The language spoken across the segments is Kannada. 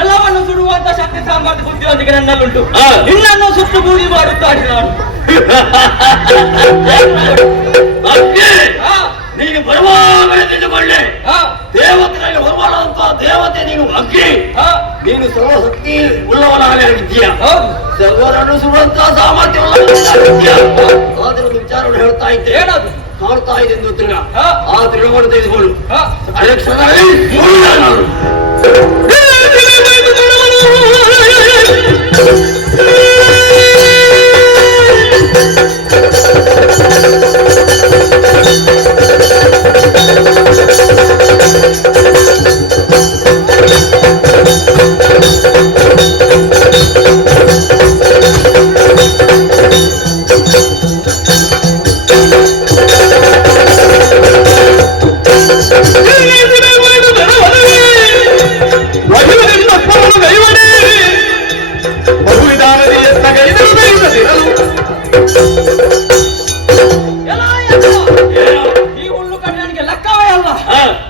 ಎಲ್ಲವನ್ನು ಸುಡುವಂತ ಶಕ್ತಿ ಸಾಮರ್ಥ್ಯ ಬುದ್ಧಿವಂತಿಕೆ ನನ್ನಲ್ಲುಂಟು. ನಿನ್ನನ್ನು ಸುಟ್ಟು ಬೂದಿ ಮಾಡುತ್ತಾನೆ ನಾನು. ನೀನು ಬರುವಾಗಲೇ ತಿಳ್ಕೊಳ್ಳೆ, ದೇವತೆಗಳಿಗೆ ಹೊರಮಾಡುವಂತಹ ದೇವತೆ ನೀನು ಅಗ್ನಿ. ನೀನು ಸರ್ವಶಕ್ತಿ ಉಳ್ಳವನಾಗೇ ಆಗಿದ್ದೀಯ, ಸರ್ವರನ್ನು ಸುಡುವಂತಹ ಸಾಮರ್ಥ್ಯ ಉಳ್ಳವನಾಗಿದ್ದೀಯ. ಆದರೂ ವಿಚಾರವನ್ನು ಹೇಳ್ತಾ ಇದ್ದೆ, ಏನದು ಕಾಡ್ತಾ ಇದೆ ಎಂದು ತಿರ್ಗ ಆ ತಿರುಗವನ್ನು ತೆಗೆದುಕೊಂಡು ಅಲೆಕ್ಷನಲ್ಲಿ ನಾನು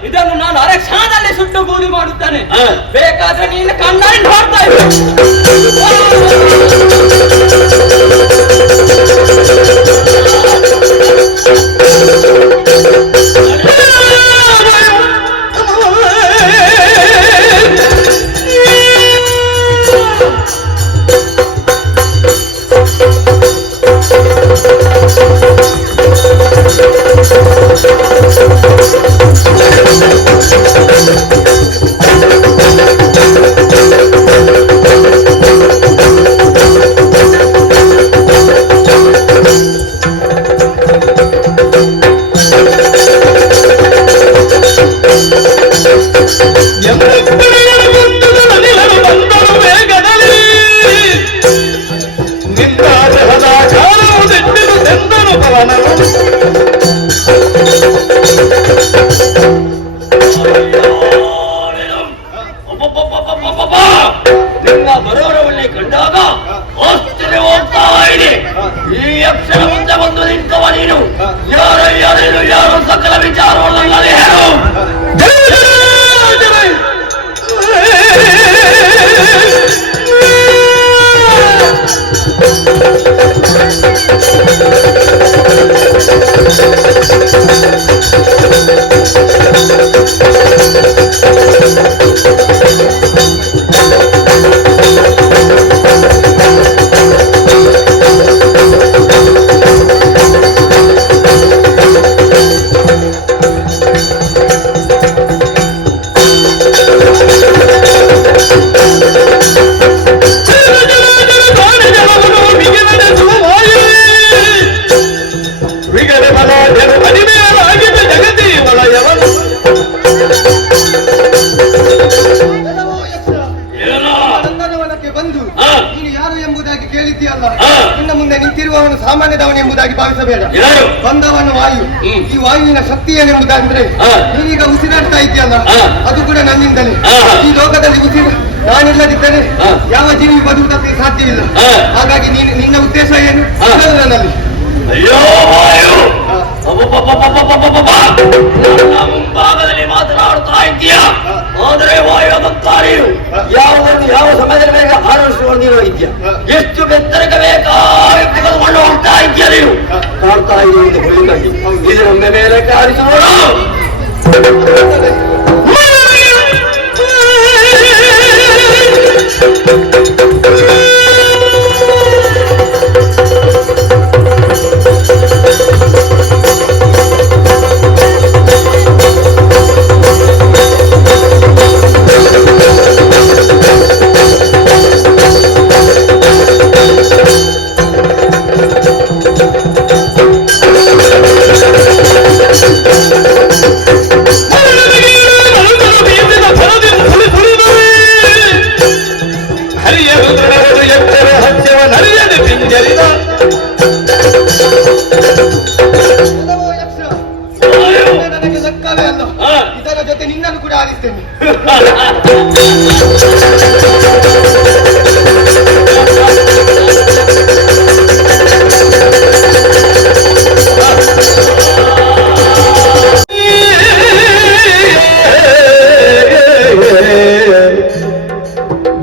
ಇದನ್ನು ನಾನು ಅರಕ್ಷಣದಲ್ಲಿ ಸುಟ್ಟು ಬೂದಿ ಮಾಡುತ್ತಾನೆ. ಬೇಕಾದ್ರೆ ನೀನು ಕಣ್ಣಾಡಿ ನೋಡ್ತಾ ಇದ್ದೆ. ಬರೋರವನ್ನೇ ಕಂಡಾಗ ಆಶ್ಚರ್ಯ ಹೋಗ್ತಾ ಇದೆ. ಈ ಅಕ್ಷರ ಮುಂದೆ ಬಂದು ನಿಂತವ ನೀನು ಯಾರು ಸಕಲ ವಿಚಾರವನ್ನು ಹೇಳು. ಹೇಳಿದ್ದೀಯಲ್ಲ, ಇನ್ನು ಮುಂದೆ ನಿಂತಿರುವವನು ಸಾಮಾನ್ಯದವನು ಎಂಬುದಾಗಿ ಭಾವಿಸಬೇಡ. ಯಾರು? ಬಂದವನು ವಾಯು. ಈ ವಾಯುವಿನ ಶಕ್ತಿ ಏನೆಂಬುದಂದ್ರೆ ನೀವೀಗ ಉಸಿರಾಡ್ತಾ ಇದೆಯಲ್ಲ, ಅದು ಕೂಡ ನನ್ನಿಂದಲೇ. ಈ ಲೋಕದಲ್ಲಿ ನಾನಿಲ್ಲದಿದ್ದರೆ ಯಾವ ಜೀವಿ ಬದುಕುವುದಕ್ಕೆ ಸಾಧ್ಯವಿಲ್ಲ. ಹಾಗಾಗಿ ನಿನ್ನ ಉದ್ದೇಶ ಏನು ನನ್ನಲ್ಲಿ? ಅಯ್ಯೋ ವಾಯು, ನನ್ನ ಮುಂಭಾಗದಲ್ಲಿ ಮಾತನಾಡ್ತಾ ಇದ್ದೀಯಾ? ಆದರೆ ವಾಯುವಂತ ನೀನು ಯಾವುದನ್ನು ಯಾವ ಸಮಯದಲ್ಲಿ ಬೇಗ ಆರೋಪಿಸುವ ನೀನು ಇದ್ಯಾ? ಎಷ್ಟು ಬೆತ್ತರಕ್ಕೆ ಬೇಕಾ ತೆಗೆದುಕೊಂಡು ಹೋಗ್ತಾ ಇದ್ಯಾ? ನೀನು ಕಾಡ್ತಾ ಇರುವುದು ಹುಡುಗಾಗಿ ಇದು ನಮ್ಮ ಮೇಲೆ ಕಾರಿಸುವರು. ನನಗೆ ಲೆಕ್ಕವೇ ಅಲ್ಲ. ಇದರ ಜೊತೆ ನಿನ್ನನ್ನು ಕೂಡ ಆರಿಸ್ತೇನೆ.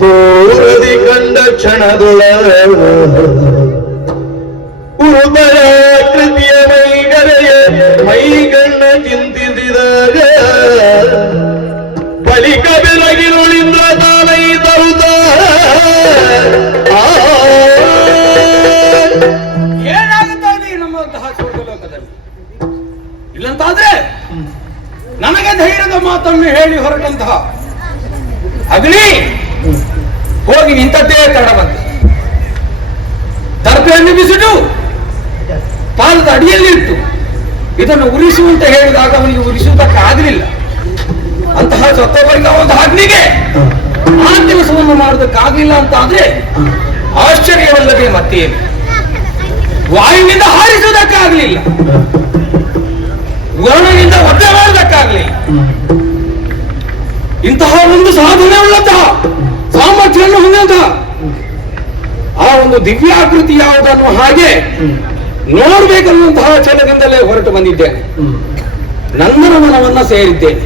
ದೂರದಿ ಕಂಡ ಕ್ಷಣದೊಳ ಉರುಬರ ಕೃತಿಯ ಮೈಗರೆಯ ಮೈಗಣ್ಣ ಚಿಂತಿಸಿದಾಗ ಬಳಿಕ ಬೆಳಗಿರುಳಿಂದ ತಾನೈ ತರುತ್ತ ಏನಾಗುತ್ತದೆ ನಮ್ಮಂತಹ ಸ್ವರ್ಗ ಲೋಕದಲ್ಲಿ? ಇಲ್ಲಂತಾದ್ರೆ ನನಗೆ ಧೈರ್ಯದ ಮಾತನ್ನು ಹೇಳಿ ಹೊರಟಂತಹ ಅಗ್ನಿ ಹೋಗಿ ನಿಂತದ್ದೇ ತಡವಂತೆ ದರ್ಭೆಯನ್ನು ಬಿಸಿದು ಪಾಲದ ಅಡಿಯಲ್ಲಿ ಇಟ್ಟು ಇದನ್ನು ಉರಿಸುವಂತ ಹೇಳಿದಾಗ ಅವನಿಗೆ ಉರಿಸುವುದಕ್ಕೆ ಆಗಲಿಲ್ಲ. ಅಂತಹ ಸತ್ತವರಿಗೆ ಒಂದು ಅಗ್ನಿಗೆ ಆ ಕೆಲಸವನ್ನು ಮಾಡುವುದಕ್ಕಾಗಲಿಲ್ಲ ಅಂತ ಆದ್ರೆ ಆಶ್ಚರ್ಯವಲ್ಲದೆ ಮತ್ತೇನು? ವಾಯುವಿನಿಂದ ಹಾರಿಸುವುದಕ್ಕಾಗಲಿಲ್ಲ, ವರುಣನಿಂದ ಒದ್ದೆ ಮಾಡುವುದಕ್ಕಾಗಲಿಲ್ಲ. ಇಂತಹ ಒಂದು ಸಾಧನೆ ಉಳ್ಳಂತಹ ಸಾಮರ್ಥ್ಯವನ್ನು ಹೊಂದಂತಹ ಆ ಒಂದು ದಿವ್ಯಾಕೃತಿ ಯಾವುದನ್ನು ಹಾಗೆ ನೋಡ್ಬೇಕನ್ನುವಂತಹ ಛಲದಿಂದಲೇ ಹೊರಟು ಬಂದಿದ್ದೇನೆ. ನಂದನವನವನ್ನ ಸೇರಿದ್ದೇನೆ.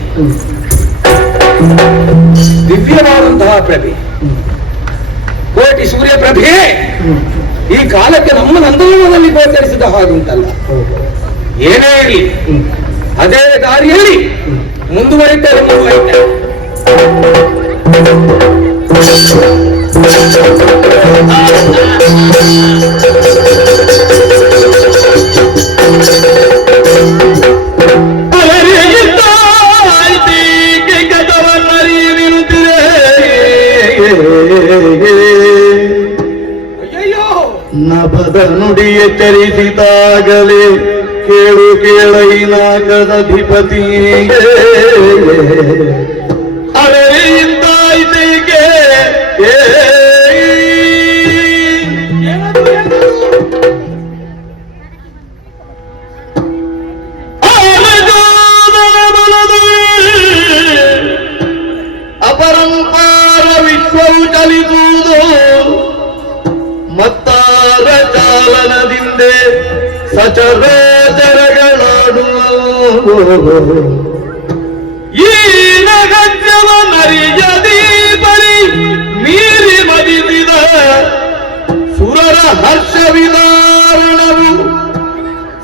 ದಿವ್ಯವಾದಂತಹ ಪ್ರಭೆ, ಕೋಟಿ ಸೂರ್ಯ ಪ್ರಭೆ ಈ ಕಾಲಕ್ಕೆ ನಮ್ಮ ನಂದನವನದಲ್ಲಿ ಗೋಚರಿಸಿದ ಹಾಗುಂಟಲ್ಲ. ಏನೇ ಇರಲಿ ಅದೇ ದಾರಿಯಲ್ಲಿ ಮುಂದುವರಿತಾರೆ. ಅಯ್ಯಯ್ಯೋ, ನಭದ ನುಡಿಯ ಚರಿಸಿದಾಗಲೇ ಕೇಳು ಕೇಳೈನಾಗದಧಿಪತಿಯೇ ಅಲೆಯಿಂದಾಯ್ತಿಗೆ ಅಪರಂಪಾರ ವಿಶ್ವವು ಚಲಿಸುವುದು ಮತ್ತಾರ ಚಾಲನದಿಂದೆ ಸಚರಾಚರಗಳಾಡುವು. ಈ ನಗಜ್ಜವ ನರಿಯದಿ ಬಳಿ ಮೀರಿ ಮದಿಸಿದ ಸುರರ ಹರ್ಷವಿದಾರಣವು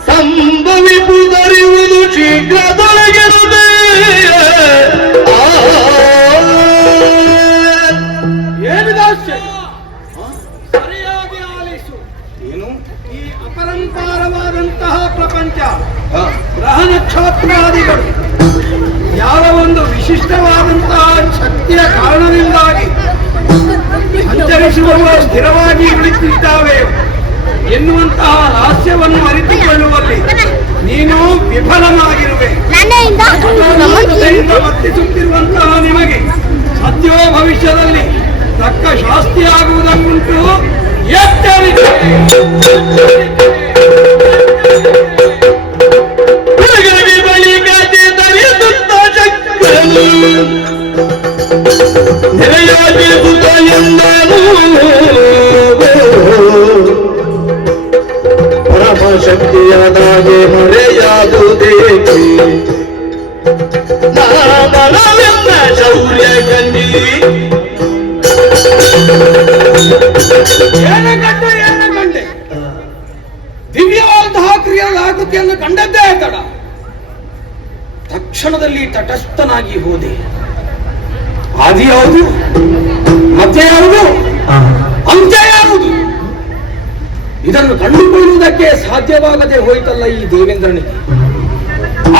ಸಂಭವಿಸುವುದರಿವುದು ಶೀಘ್ರದೊಳಗಿರುವುದೇ. ಸರಿಯಾಗಿ ಆಲಿಸು. ಏನು ಈ ಅಪರಂಪಾರವಾದಂತಹ ಪ್ರಪಂಚ, ಗ್ರಹ ನಕ್ಷತ್ರಾದಿಗಳು ಯಾವ ಒಂದು ವಿಶಿಷ್ಟವಾದಂತಹ ಶಕ್ತಿಯ ಕಾರಣದಿಂದಾಗಿ ಸಂಚರಿಸುವ ಸ್ಥಿರವಾಗಿ ಉಳಿತಿದ್ದಾವೆ ಎನ್ನುವಂತಹ ರಹಸ್ಯವನ್ನು ಅರಿತುಕೊಳ್ಳುವಲ್ಲಿ ನೀನು ವಿಫಲನಾಗಿರುವೆ. ವರ್ತಿಸುತ್ತಿರುವಂತಹ ನಿಮಗೆ ಸದ್ಯೋ ಭವಿಷ್ಯದಲ್ಲಿ ತಕ್ಕ ಶಾಸ್ತಿಯಾಗುವುದಕ್ಕುಂಟು. ಎಚ್ಚರಿಕೆ ಬೆಳಗವಿ ಬಳಿಗದೆ ಧರಿಸುತ್ತ ಚಕ್ರನು ನೆರೆಯಾಗಿ ಸುತ ಎಂದನು ಪರಮಶಕ್ತಿಯಾದಾಗೆ ಮರೆಯಾದುದೇಕೆ ನಾಮನವೆಂದ ಶೌರ್ಯ ಗಂಡಿ ಏನು ಕಂಡೆ ದಿವ್ಯವಾದಂತಹ ಕ್ರಿಯಾಕೃತಿಯನ್ನು ಕಂಡದ್ದೇ ತಡ. ತಕ್ಷಣದಲ್ಲಿ ತಟಸ್ಥನಾಗಿ ಹೋದೆ. ಆದಿ ಯಾವುದು, ಮಧ್ಯ ಯಾವುದು, ಅಂತ್ಯ ಯಾವುದು, ಇದನ್ನು ಕಂಡುಕೊಳ್ಳುವುದಕ್ಕೆ ಸಾಧ್ಯವಾಗದೆ ಹೋಯ್ತಲ್ಲ ಈ ದೇವೇಂದ್ರನಿಗೆ.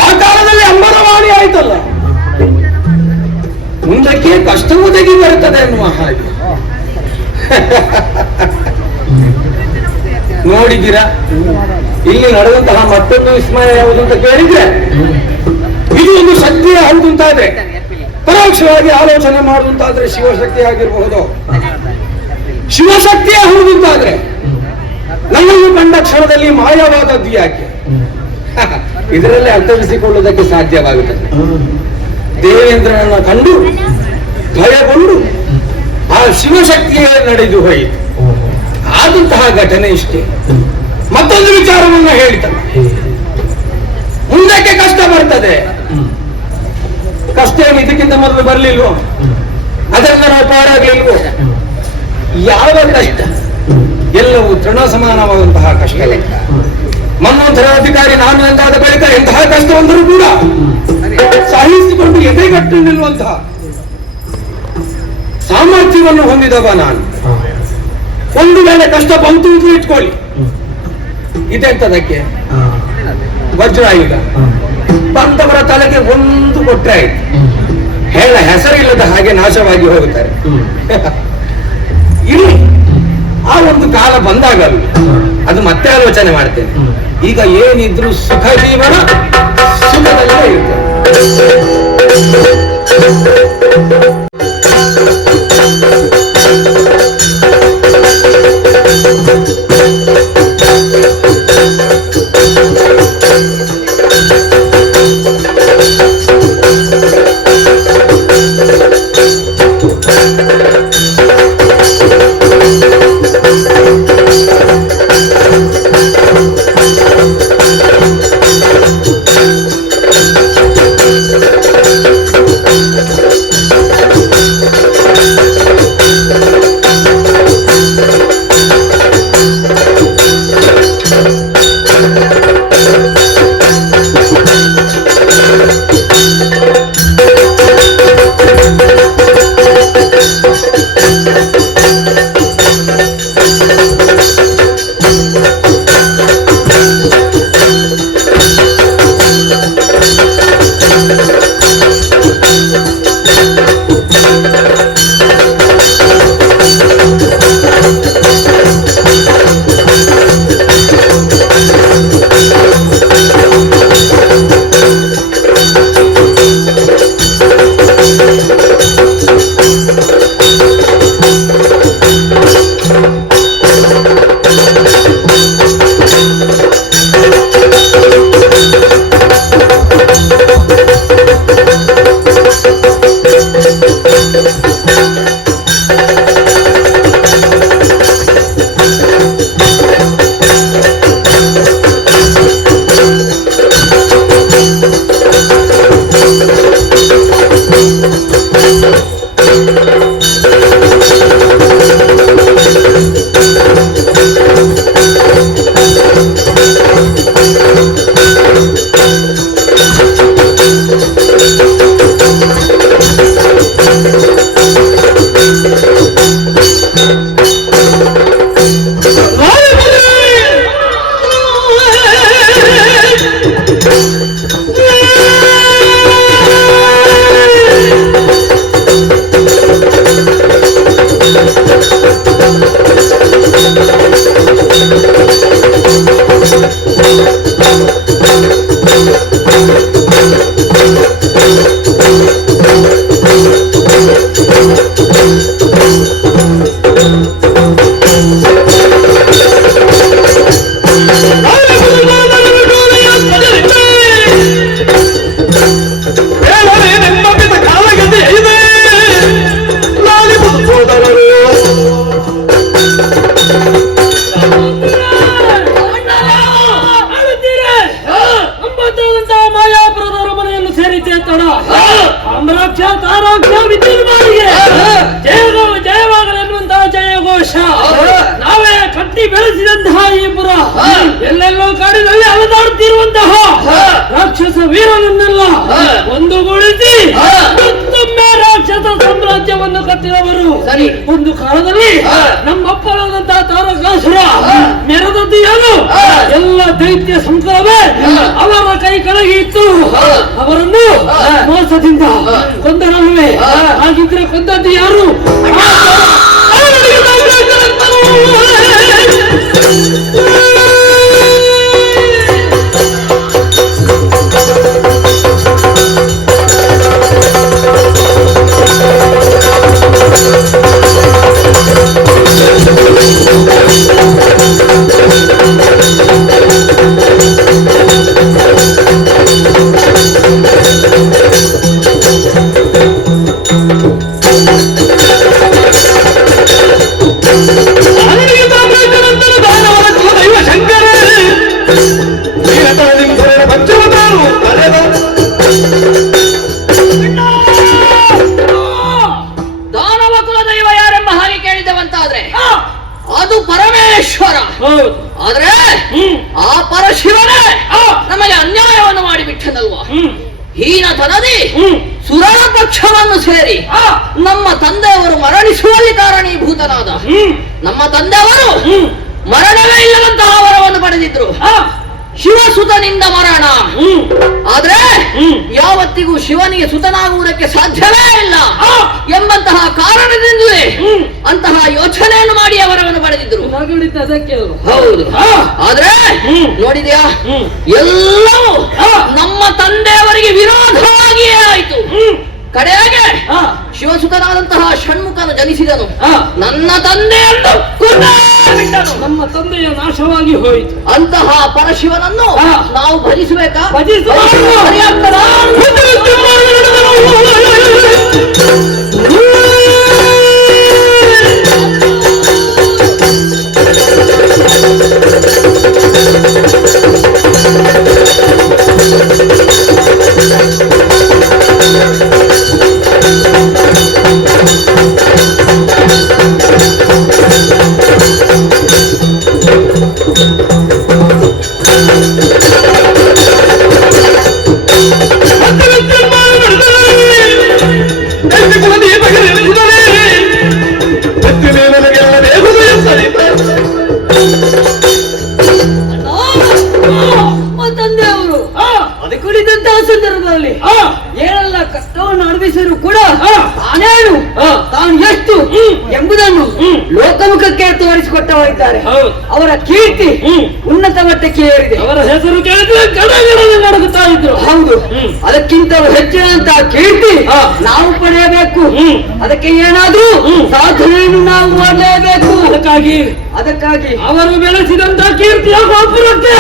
ಆ ಕಾಲದಲ್ಲಿ ಅಂಬರವಾಣಿ ಆಯ್ತಲ್ಲ, ಮುಂದಕ್ಕೆ ಕಷ್ಟ ಒದಗಿ ಬರುತ್ತದೆ ಎನ್ನುವ ಹಾಗೆ. ನೋಡಿದ್ದೀರಾ ಇಲ್ಲಿ ನಡೆದಂತಹ ಮತ್ತೊಂದು ವಿಸ್ಮಯ ಯಾವುದು ಅಂತ ಕೇಳಿದ್ರೆ, ಇದು ಒಂದು ಶಕ್ತಿಯೇ ಹೌದು ಅಂತಾದ್ರೆ, ಪರೋಕ್ಷವಾಗಿ ಆಲೋಚನೆ ಮಾಡುವಂತಾದ್ರೆ ಶಿವಶಕ್ತಿ ಆಗಿರಬಹುದು. ಶಿವಶಕ್ತಿಯೇ ಹೌದು ಅಂತಾದ್ರೆ ನಮ್ಮನ್ನು ಕಂಡ ಕ್ಷಣದಲ್ಲಿ ಮಾಯವಾದದ್ದು ಯಾಕೆ? ಇದರಲ್ಲಿ ಅರ್ಥೈಸಿಕೊಳ್ಳುವುದಕ್ಕೆ ಸಾಧ್ಯವಾಗುತ್ತದೆ. ದೇವೇಂದ್ರನನ್ನ ಕಂಡು ಭಯಗೊಂಡು ಆ ಶಿವಶಕ್ತಿಯೇ ನಡೆದು ಹೋಯಿತು. ಆದಂತಹ ಘಟನೆ ಇಷ್ಟೇ. ಮತ್ತೊಂದು ವಿಚಾರವನ್ನ ಹೇಳ್ತಾನೆ, ಮುಂದಕ್ಕೆ ಕಷ್ಟ ಬರ್ತದೆ. ಕಷ್ಟ ಏನು ಇದಕ್ಕಿಂತ ಮೊದಲು ಬರ್ಲಿಲ್ವೋ? ಅದರಿಂದ ನಾವು ಪಾರಾಗ್ಲಿಲ್ವೋ? ಯಾವ ಕಷ್ಟ? ಎಲ್ಲವೂ ತೃಣ ಸಮಾನವಾದಂತಹ ಕಷ್ಟವೇ. ಮನ್ವಂತರ ಅಧಿಕಾರಿ ನಾನು ಎಂದಾದ ಬಳಿಕ ಎಂತಹ ಕಷ್ಟ ಬಂದರೂ ಕೂಡ ಸಹಿಸಿಕೊಂಡು ಎದೆಗಟ್ಟು ನಿಲ್ಲುವಂತಹ ಸಾಮರ್ಥ್ಯವನ್ನು ಹೊಂದಿದವ ನಾನು. ಒಂದು ವೇಳೆ ಕಷ್ಟ ಬಂತು ಅಂತ ಇಟ್ಕೊಳ್ಳಿ, ಇದೆಂತದಕ್ಕೆ ವಜ್ರಾಯುಧ ಬಂದವರ ತಲೆಗೆ ಒಂದು ಕೊಟ್ಟರೆ ಆಯ್ತು, ಹೇಳ ಹೆಸರಿಲ್ಲದ ಹಾಗೆ ನಾಶವಾಗಿ ಹೋಗುತ್ತಾರೆ. ಇಲ್ಲಿ ಆ ಒಂದು ಕಾಲ ಬಂದಾಗಲ್ಲ, ಅದು ಮತ್ತೆ ಆಲೋಚನೆ ಮಾಡ್ತೇನೆ. ಈಗ ಏನಿದ್ರು ಸುಖ ಜೀವನ ಸುಖದಲ್ಲೇ ಇರ್ತೇನೆ. ಮಹಾಯಿಪುರ ಎಲ್ಲೆಲ್ಲೋ ಕಾಡಿನಲ್ಲಿ ಅಲೆದಾಡುತ್ತಿರುವಂತಹ ರಾಕ್ಷಸ ವೀರನನ್ನೆಲ್ಲ ಒಂದುಗೂಡಿಸಿ ಮತ್ತೊಮ್ಮೆ ರಾಕ್ಷಸ ಸಾಮ್ರಾಜ್ಯವನ್ನು ಕಟ್ಟಿದವರು. ಒಂದು ಕಾಲದಲ್ಲಿ ನಮ್ಮಪ್ಪನಾದಂತಹ ತಾರಕಾಸುರ ಮೆರೆದದ್ದು ಏನು? ಎಲ್ಲ ದೈತ್ಯ ಸಂಕಲವೇ ಅವರ ಕೈ ಕೆಳಗೆ ಇತ್ತು. ಅವರನ್ನು ಮೋಸದಿಂದ ಕೊಂದರಲ್ವೇ? ಹಾಗಿದ್ರೆ ಕೊಂದದ್ದು ಯಾರು? ದಾನವ ಕುಲದೈವ ಯಾರೆಂಬ ಹಾಗೆ ಕೇಳಿದವಂತಾದ್ರೆ ಅದು ಪರಮೇಶ್ವರ. ಆದ್ರೆ ಆ ಪರಶಿವನೇ ನಮಗೆ ಅನ್ಯಾಯವನ್ನು ಮಾಡಿಬಿಟ್ಟನಲ್ವಾ? ಹೀನತನದಿ ಸುರರ ಪಕ್ಷವನ್ನು ಸೇರಿ ನಮ್ಮ ತಂದೆಯವರು ಮರಣಿಸುವಲ್ಲಿ ಕಾರಣೀಭೂತನಾದ ನಮ್ಮ ತಂದೆಯವರು ಮರಣವೇ ಇಲ್ಲದಂತಹ ವರವನ್ನು ಪಡೆದಿದ್ರು. ಶಿವಸುತನಿಂದ ಮರಣ. ಆದ್ರೆ ಯಾವತ್ತಿಗೂ ಶಿವನಿಗೆ ಸುತನಾಗುವುದಕ್ಕೆ ಸಾಧ್ಯವೇ ಇಲ್ಲ ಎಂಬಂತಹ ಕಾರಣದಿಂದಲೇ ಅಂತಹ ಯೋಚನೆಯನ್ನು ಮಾಡಿ ಅವರವನ್ನು ಪಡೆದಿದ್ರು. ಹೌದು. ಆದ್ರೆ ನೋಡಿದ್ಯಾ, ಎಲ್ಲವೂ ನಮ್ಮ ತಂದೆಯವರಿಗೆ ವಿರೋಧವಾಗಿಯೇ ಆಯಿತು. ಕಡೆಯಾಗೆ ಶಿವಸುತನಾದಂತಹ ಷಣ್ಮುಖನು ಜನಿಸಿದನು. ನನ್ನ ತಂದೆಯನ್ನು ಕೊಂದು ನಮ್ಮ ತಂದೆಯ ನಾಶವಾಗಿ ಹೋಯಿತು. ಅಂತಹ ಪರಶಿವನನ್ನು ನಾವು ಭಜಿಸಬೇಕಾ? ತಂದೆಯವರು ಅದು ಕುಳಿತಂತಹ ಸಂದರ್ಭದಲ್ಲಿ ಏನೆಲ್ಲ ಕಷ್ಟವನ್ನು ಅನುಭವಿಸಿದ್ರು ಕೂಡ ತಾನೇನು ತಾನು ಎಷ್ಟು ಎಂಬುದನ್ನು ಲೋಕಮುಖಕ್ಕೆ ತೋರಿಸಿಕೊಟ್ಟವರಿದ್ದಾರೆ. ಅವರ ಕೀರ್ತಿ ಉನ್ನತ ಮಟ್ಟಕ್ಕೆ ಏರಿದೆ. ಅವರ ಹೆಸರು ಕೇಳಿದ್ರೆ ಗಡಗಡನೆ ನಡುಗುತ್ತಾ ಇದ್ರು. ಹೌದು, ಅದಕ್ಕಿಂತ ಹೆಚ್ಚಿನಂತಹ ಕೀರ್ತಿ ನಾವು ಪಡೆಯಬೇಕು. ಅದಕ್ಕೆ ಏನಾದ್ರೂ ಸಾಧನೆಯನ್ನು ನಾವು ಮಾಡಲೇಬೇಕು. ಅದಕ್ಕಾಗಿ ಅವರು ಬೆಳೆಸಿದಂತ ಕೀರ್ತಿಯ ಗೋಪುರಕ್ಕೆ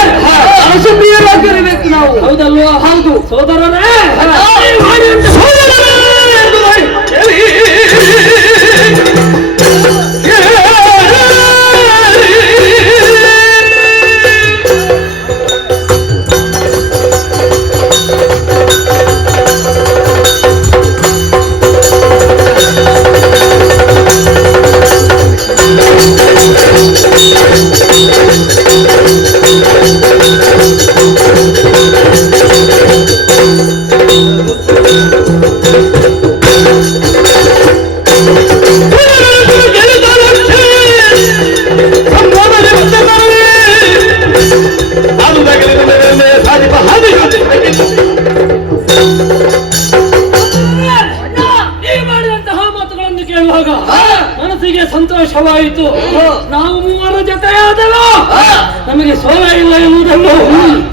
ಅರಸಪ್ರಿಯರಾಗಿರಬೇಕು ನಾವು. ಹೌದಲ್ವಾ? ಹೌದು ಸೋದರರೇ, ಮನಸ್ಸಿಗೆ ಸಂತೋಷವಾಯಿತು. ನಾವು ಮೂವರ ಜೊತೆಯಾದೆವ ನಮಗೆ ಸೋಲ ಇಲ್ಲ ಎನ್ನುವುದನ್ನು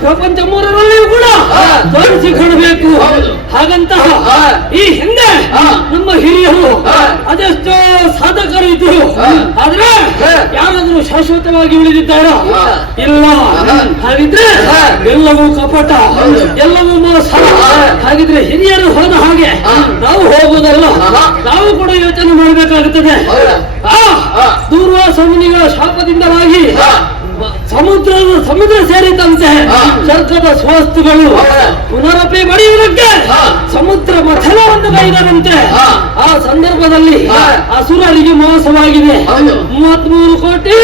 ಪ್ರಪಂಚ ಮೂರರಲ್ಲಿಯೂ ಕೂಡ ತೋರಿಸಿಕೊಡಬೇಕು. ಹಾಗಂತಹ ಈ ಹಿಂದೆ ನಮ್ಮ ಹಿರಿಯರು ಅದೆಷ್ಟೋ ಸಾಧಕರು ಇದ್ರು. ಆದ್ರೆ ಯಾರಾದ್ರೂ ಶಾಶ್ವತವಾಗಿ ಉಳಿದಿದ್ದಾರ? ಇಲ್ಲ. ಹಾಗಿದ್ರೆ ಎಲ್ಲವೂ ಕಪಟ, ಎಲ್ಲವೂ ಮೋಸ. ಹಾಗಿದ್ರೆ ಹಿರಿಯರು ಹೋದ ಹಾಗೆ ನಾವು ಹೋಗುವುದಲ್ಲ, ನಾವು ಕೂಡ ಯೋಚನೆ ಮಾಡಬೇಕಾಗುತ್ತದೆ. ದೂರ್ವಾಸ ಮುನಿಗಳ ಶಾಪದಿಂದವಾಗಿ ಸಮುದ್ರ ಸೇರಿದಂತೆ ಸ್ವರ್ಗದ ಸ್ವಸ್ತುಗಳು ಪುನರಪಿ ಬಡಿಯುವುದಕ್ಕೆ ಸಮುದ್ರ ಮಥನವನ್ನು ಕೈದರಂತೆ. ಆ ಸಂದರ್ಭದಲ್ಲಿ ಅಸುರರಿಗೆ ಮೋಸವಾಗಿದೆ. 33 ಕೋಟಿ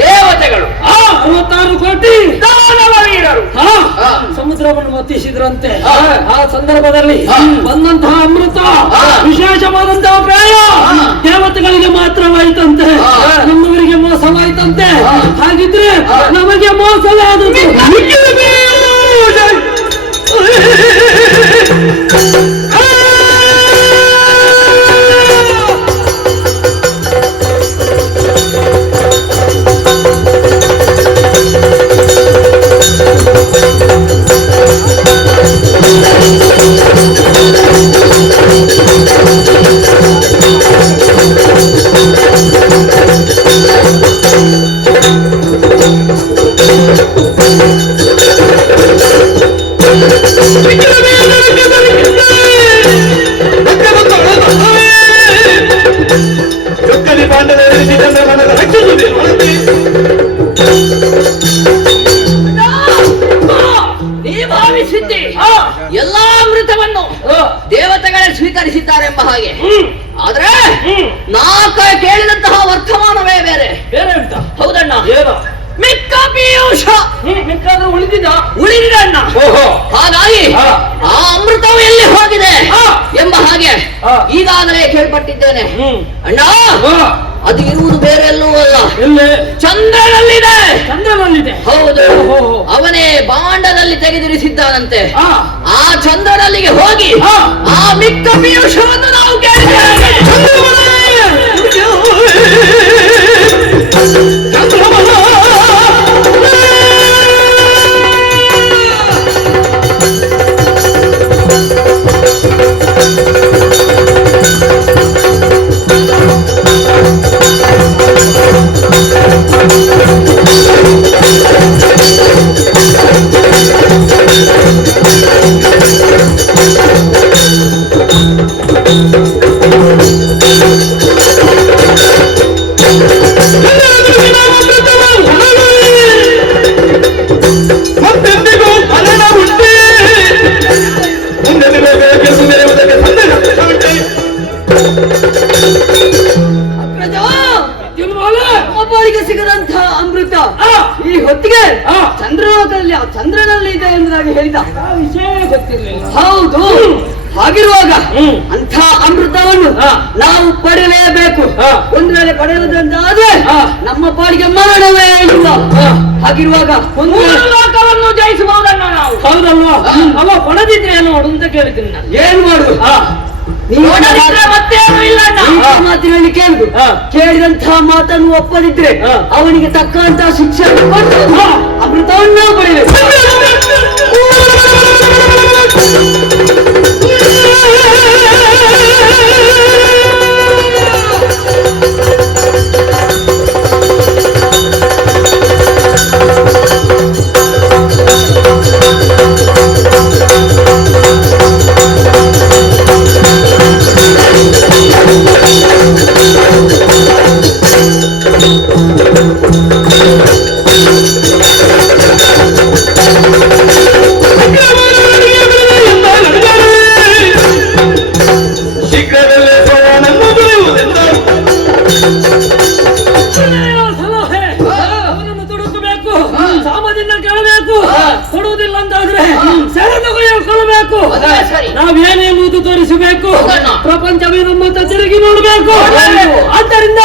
ದೇವತೆಗಳು 66 ಕೋಟಿ ದಾನವ ವೀರರು ಸಮುದ್ರವನ್ನು ಮತ್ತಿಸಿದ್ರಂತೆ. ಆ ಸಂದರ್ಭದಲ್ಲಿ ಬಂದಂತಹ ಅಮೃತ ವಿಶೇಷವಾದಂತಹ ಪ್ರಾಯ ದೇವತೆಗಳಿಗೆ ಮಾತ್ರವಾಯಿತಂತೆ, ನಮ್ಮವರಿಗೆ ಮೋಸವಾಯಿತಂತೆ. ಹಾಗಿದ್ರೆ ನಮಗೆ ಮೋಸವಾದದ್ದು. ನೀ ಭಾವಿಸಿದ್ದಿ ಎಲ್ಲಾ ಅಮೃತವನ್ನು ದೇವತೆಗಳೇ ಸ್ವೀಕರಿಸಿದ್ದಾರೆಂಬ ಹಾಗೆ. ಆದ್ರೆ ನಾ ಕೇಳಿದಂತಹ ವರ್ತಮಾನವೇ ಬೇರೆ ಬೇರೆ ಉಂಟ. ಹೌದಣ್ಣ. ಏನು ಮಿಕ್ಕ ಪೀಯೂಷ ಬೇಕಾದ್ರೂ ಉಳಿದಿದೆ ಅಣ್ಣ. ಹಾಗಾಗಿ ಆ ಅಮೃತವು ಎಲ್ಲಿ ಹೋಗಿದೆ ಎಂಬ ಹಾಗೆ ಈಗಾಗಲೇ ಕೇಳ್ಪಟ್ಟಿದ್ದೇನೆ ಅಣ್ಣ. ಅದು ಇರುವುದು ಬೇರೆ ಎಲ್ಲೂ ಅಲ್ಲ, ಚಂದ್ರನಲ್ಲಿದೆ. ಚಂದ್ರನಲ್ಲಿದೆ. ಹೌದು, ಅವನೇ ಬಾಂಡದಲ್ಲಿ ತೆಗೆದಿರಿಸಿದ್ದಾನಂತೆ. ಆ ಚಂದ್ರನಲ್ಲಿಗೆ ಹೋಗಿ ಆ ಮಿಕ್ಕ ಪೀಯೂಷವನ್ನು ನಾವು ಕೇಳಿದ್ದೇವೆ. ಒಬ್ಬರಿಗೆ ಸಿಗದಂತ ಅಮೃತ ಈ ಹೊತ್ತಿಗೆ ಚಂದ್ರಲೋಕದಲ್ಲಿ ಚಂದ್ರನಲ್ಲಿ ಇದೆ ಎಂಬುದಾಗಿ ಹೇಳಿದ ವಿಷಯ ಗೊತ್ತಿರಲಿಲ್ಲ. ಹೌದು. ಹಾಗಿರುವಾಗ ಅಂಥ ಅಮೃತವನ್ನು ನಾವು ಪಡೆಯಲೇಬೇಕು. ಒಂದು ವೇಳೆ ಪಡೆಯುವುದಂತಾದ್ರೆ ನಮ್ಮ ಪಾಡಿಗೆ ಮರಣವೇ ಇಲ್ಲ. ಹಾಗಿರುವಾಗ ಒಂದು ಲೋಕವನ್ನು ಜಯಿಸಬಹುದನ್ನ ನಾವು. ಹೌದಲ್ವಾ? ಅವ ಪಡೆದಿದ್ರೆ ಏನು ಮಾಡು ಅಂತ ಕೇಳಿದ್ದೀನಿ ನಾನು. ಏನ್ ಮಾಡು ಮತ್ತೇನು ಇಲ್ಲ. ಮಾತಿನಲ್ಲಿ ಕೇಳುದು, ಕೇಳಿದಂತಹ ಮಾತನ್ನು ಒಪ್ಪದಿದ್ರೆ ಅವನಿಗೆ ತಕ್ಕಂತಹ ಶಿಕ್ಷೆಯನ್ನು ಕೊಟ್ಟು ಅಮೃತವನ್ನು ನಾವು ಪಡೆಯಬೇಕು. ನಾವೇನೆಂಬುದು ತೋರಿಸಬೇಕು. ಪ್ರಪಂಚವೇ ನಮ್ಮತ್ತ ತಿರುಗಿ ನೋಡಬೇಕು. ಆದ್ದರಿಂದ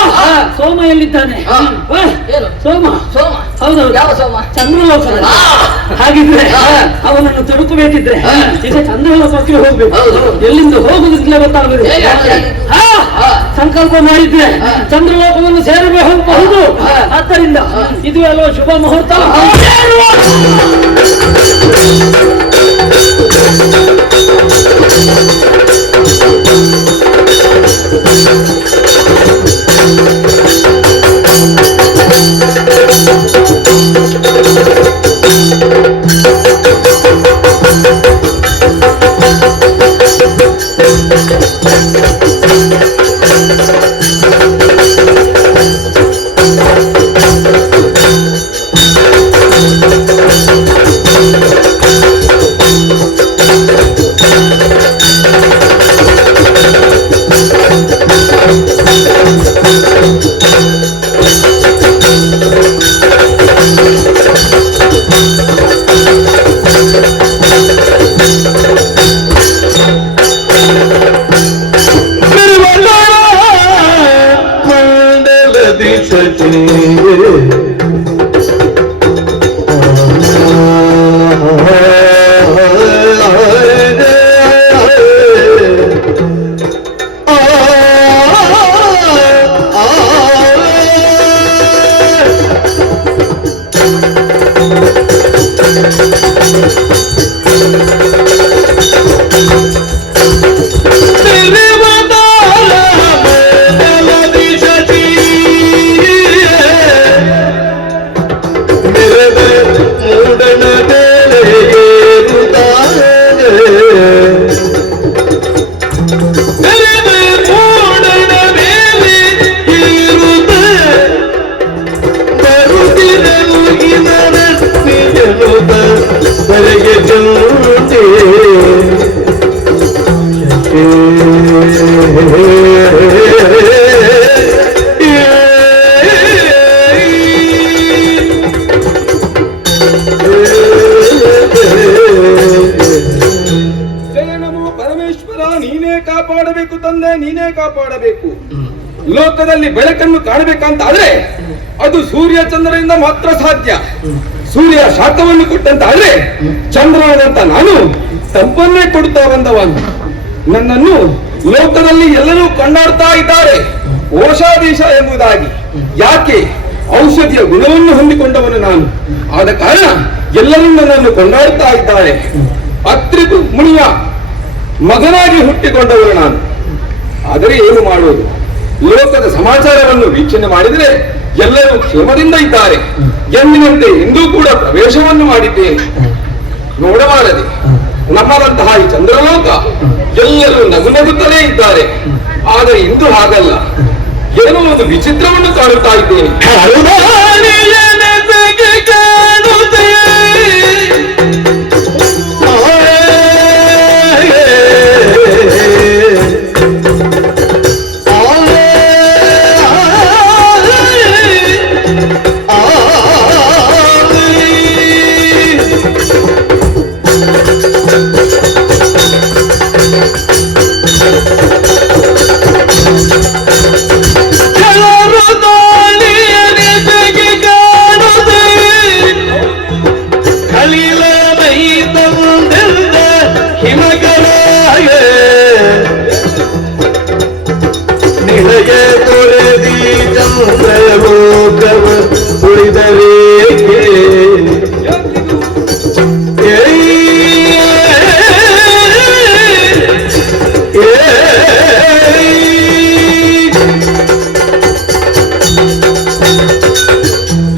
ಸೋಮ ಎಲ್ಲಿದ್ದಾನೆ? ಸೋಮ. ಹೌದೌದು, ಚಂದ್ರಲೋಕದಲ್ಲಿ. ಹಾಗಿದ್ರೆ ಅವನನ್ನು ತಡುಕಬೇಕಿದ್ರೆ ಈಗ ಚಂದ್ರಲೋಕಕ್ಕೆ ಹೋಗ್ಬೇಕು. ಎಲ್ಲಿಂದ ಹೋಗುದಿಲ್ಲ ಗೊತ್ತಾಗಬೇಕು. ಸಂಕಲ್ಪ ಮಾಡಿದ್ರೆ ಚಂದ್ರಲೋಕವನ್ನು ಸೇರಬಹುದು. ಆದ್ದರಿಂದ ಇದು ಅಲ್ವ ಶುಭ ಮುಹೂರ್ತ. ಮೂಡಣ ಬೇಳೆಗೇರುತ್ತಾರೆ ಮೂಡಣ ಬೇಳೆ ಇರುತ್ತ ಬರುತ್ತಿರಲು ಇವರಸ್ಮಿಗೆನುತ ಬರೆಗೆ ಜೋತೆ ಜಯ ನಮೋ ಪರಮೇಶ್ವರ, ನೀನೇ ಕಾಪಾಡಬೇಕು ತಂದೆ, ನೀನೇ ಕಾಪಾಡಬೇಕು. ಲೋಕದಲ್ಲಿ ಬೆಳಕನ್ನು ಕಾಣಬೇಕಂತಾದ್ರೆ ಅದು ಸೂರ್ಯ ಚಂದ್ರನಿಂದ ಮಾತ್ರ ಸಾಧ್ಯ. ಸೂರ್ಯ ಶಾಖವನ್ನು ಕೊಟ್ಟಂತಾದ್ರೆ ಚಂದ್ರನಾದಂತ ನಾನು ತಂಪನ್ನೇ ಕೊಡುತ್ತಾ ಬಂದವನು. ನನ್ನನ್ನು ಲೋಕದಲ್ಲಿ ಎಲ್ಲರೂ ಕೊಂಡಾಡ್ತಾ ಇದ್ದಾರೆ ಓಷಾಧೀಶ ಎಂಬುದಾಗಿ. ಯಾಕೆ? ಔಷಧಿಯ ಗುಣವನ್ನು ಹೊಂದಿಕೊಂಡವನು ನಾನು. ಆದ ಕಾರಣ ಎಲ್ಲರೂ ನನ್ನನ್ನು ಕೊಂಡಾಡುತ್ತಾ ಇದ್ದಾರೆ. ಅತ್ರಿ ಮುನಿಯ ಮಗನಾಗಿ ಹುಟ್ಟಿಕೊಂಡವರು ನಾನು. ಆದರೆ ಏನು ಮಾಡುವುದು? ಲೋಕದ ಸಮಾಚಾರವನ್ನು ವೀಕ್ಷಣೆ ಮಾಡಿದರೆ ಎಲ್ಲರೂ ಕ್ಷೇಮದಿಂದ ಇದ್ದಾರೆ. ಎಂದಿನಂತೆ ಎಂದೂ ಕೂಡ ಪ್ರವೇಶವನ್ನು ಮಾಡಿದ್ದೇನೆ. ನೋಡಬಾರದೆ ನಮ್ಮದಂತಹ ಈ ಚಂದ್ರಲೋಕ ಎಲ್ಲರೂ ನಗು ನಗುತ್ತಲೇ ಇದ್ದಾರೆ. ಆದರೆ ಇಂದು ಹಾಗಲ್ಲ, ಏನೋ ಒಂದು ವಿಚಿತ್ರವನ್ನು ಕಾಣುತ್ತಾ ಇದ್ದೇನೆ. ನಿನಗೆ ತೊರೆದಿ ಚಂದ್ರಲೋಕವ ಉಳಿದರೇಕೆ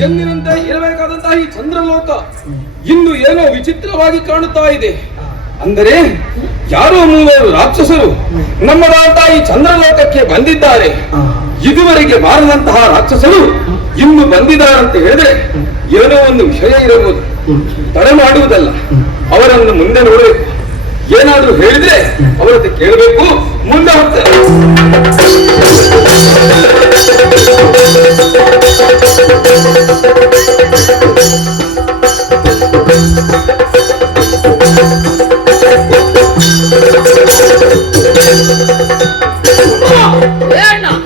ಎಂದಿನಂತೆ ಇರಬೇಕಾದಂತಹ ಈ ಚಂದ್ರಲೋಕ ಇನ್ನು ಏನೋ ವಿಚಿತ್ರವಾಗಿ ಕಾಣುತ್ತಾ ಇದೆ. ಅಂದರೆ ಯಾರೋ ಮೂವರು ರಾಕ್ಷಸರು ನಮ್ಮದಾದಂತಹ ಈ ಚಂದ್ರಲೋಕಕ್ಕೆ ಬಂದಿದ್ದಾರೆ. ಇದುವರೆಗೆ ಬಾರದಂತಹ ರಾಕ್ಷಸರು ಇನ್ನು ಬಂದಿದ್ದಾರಂತ ಹೇಳಿದ್ರೆ ಏನೋ ಒಂದು ವಿಷಯ ಇರಬಹುದು. ತಡೆ ಮಾಡುವುದಲ್ಲ, ಅವರನ್ನು ಮುಂದೆ ನೋಡಬೇಕು. ಏನಾದ್ರೂ ಹೇಳಿದ್ರೆ ಅವರದ್ದು ಕೇಳಬೇಕು, ಮುಂದೆ ಹೋಗ್ತಾರೆ.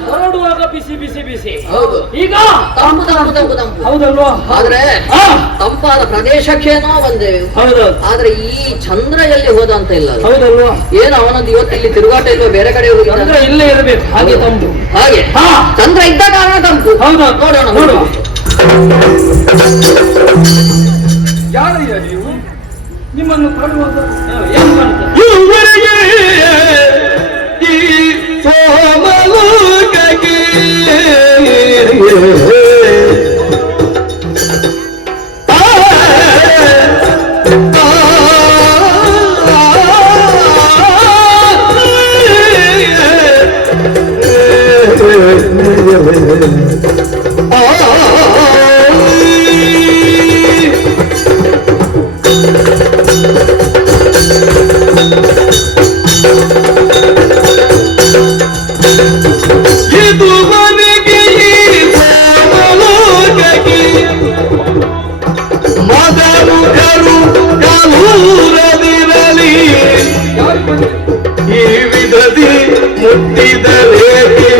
ಹೊರಡುವಾಗ ಬಿಸಿ ಬಿಸಿ ಬಿಸಿ, ಹೌದು. ಈಗ ತಂಪು ತಂಪು ತಂಪು ತಂಪು. ಹೌದಲ್ವಾ? ಆದ್ರೆ ಹಾ. ತಂಪಾದ ಪ್ರದೇಶಕ್ಕೇನೋ ಬಂದೇವೆ. ಹೌದು ಆದ್ರೆ ಈ ಚಂದ್ರ ಎಲ್ಲಿ ಹೋದ ಅಂತ ಇಲ್ಲ ಅದು. ಹೌದಲ್ವಾ? ಏನು ಅವನದ್ದು ಇವತ್ತು ಇಲ್ಲಿ ತಿರುಗಾಟ ಇಲ್ವೋ, ಬೇರೆ ಕಡೆ ಹೋಗಿದ್ದಾನೆ? ಚಂದ್ರ ಇಲ್ಲೇ ಇರಬೇಕು, ಹಾಗೆ ತಂಪು. ಹಾಗೆ ಹಾ. ಚಂದ್ರ ಇದ್ದ ಕಾರಣ ತಂಪು. ಹೌದಾ? ನೋಡೋಣ ನೋಡುವ. ಯಾರಯ್ಯ ನೀವು? ನಿಮ್ಮನ್ನು ಕಾಣುವಾಗ ಏನು ಕಾಣ್ತದೆ? ಇದುವರೆಗೆ ಈ ಸೋಮಲೋಕಕ್ಕೆ ಇದು ಮನೆಗೆ ಈ ಸೋಮಲೋಕಕ್ಕೆ ಮದನುಕರು ಕಾಲೂರದಿರಲಿ ಈ ವಿಧದಿ ಮುಟ್ಟಿದರೇಕೆ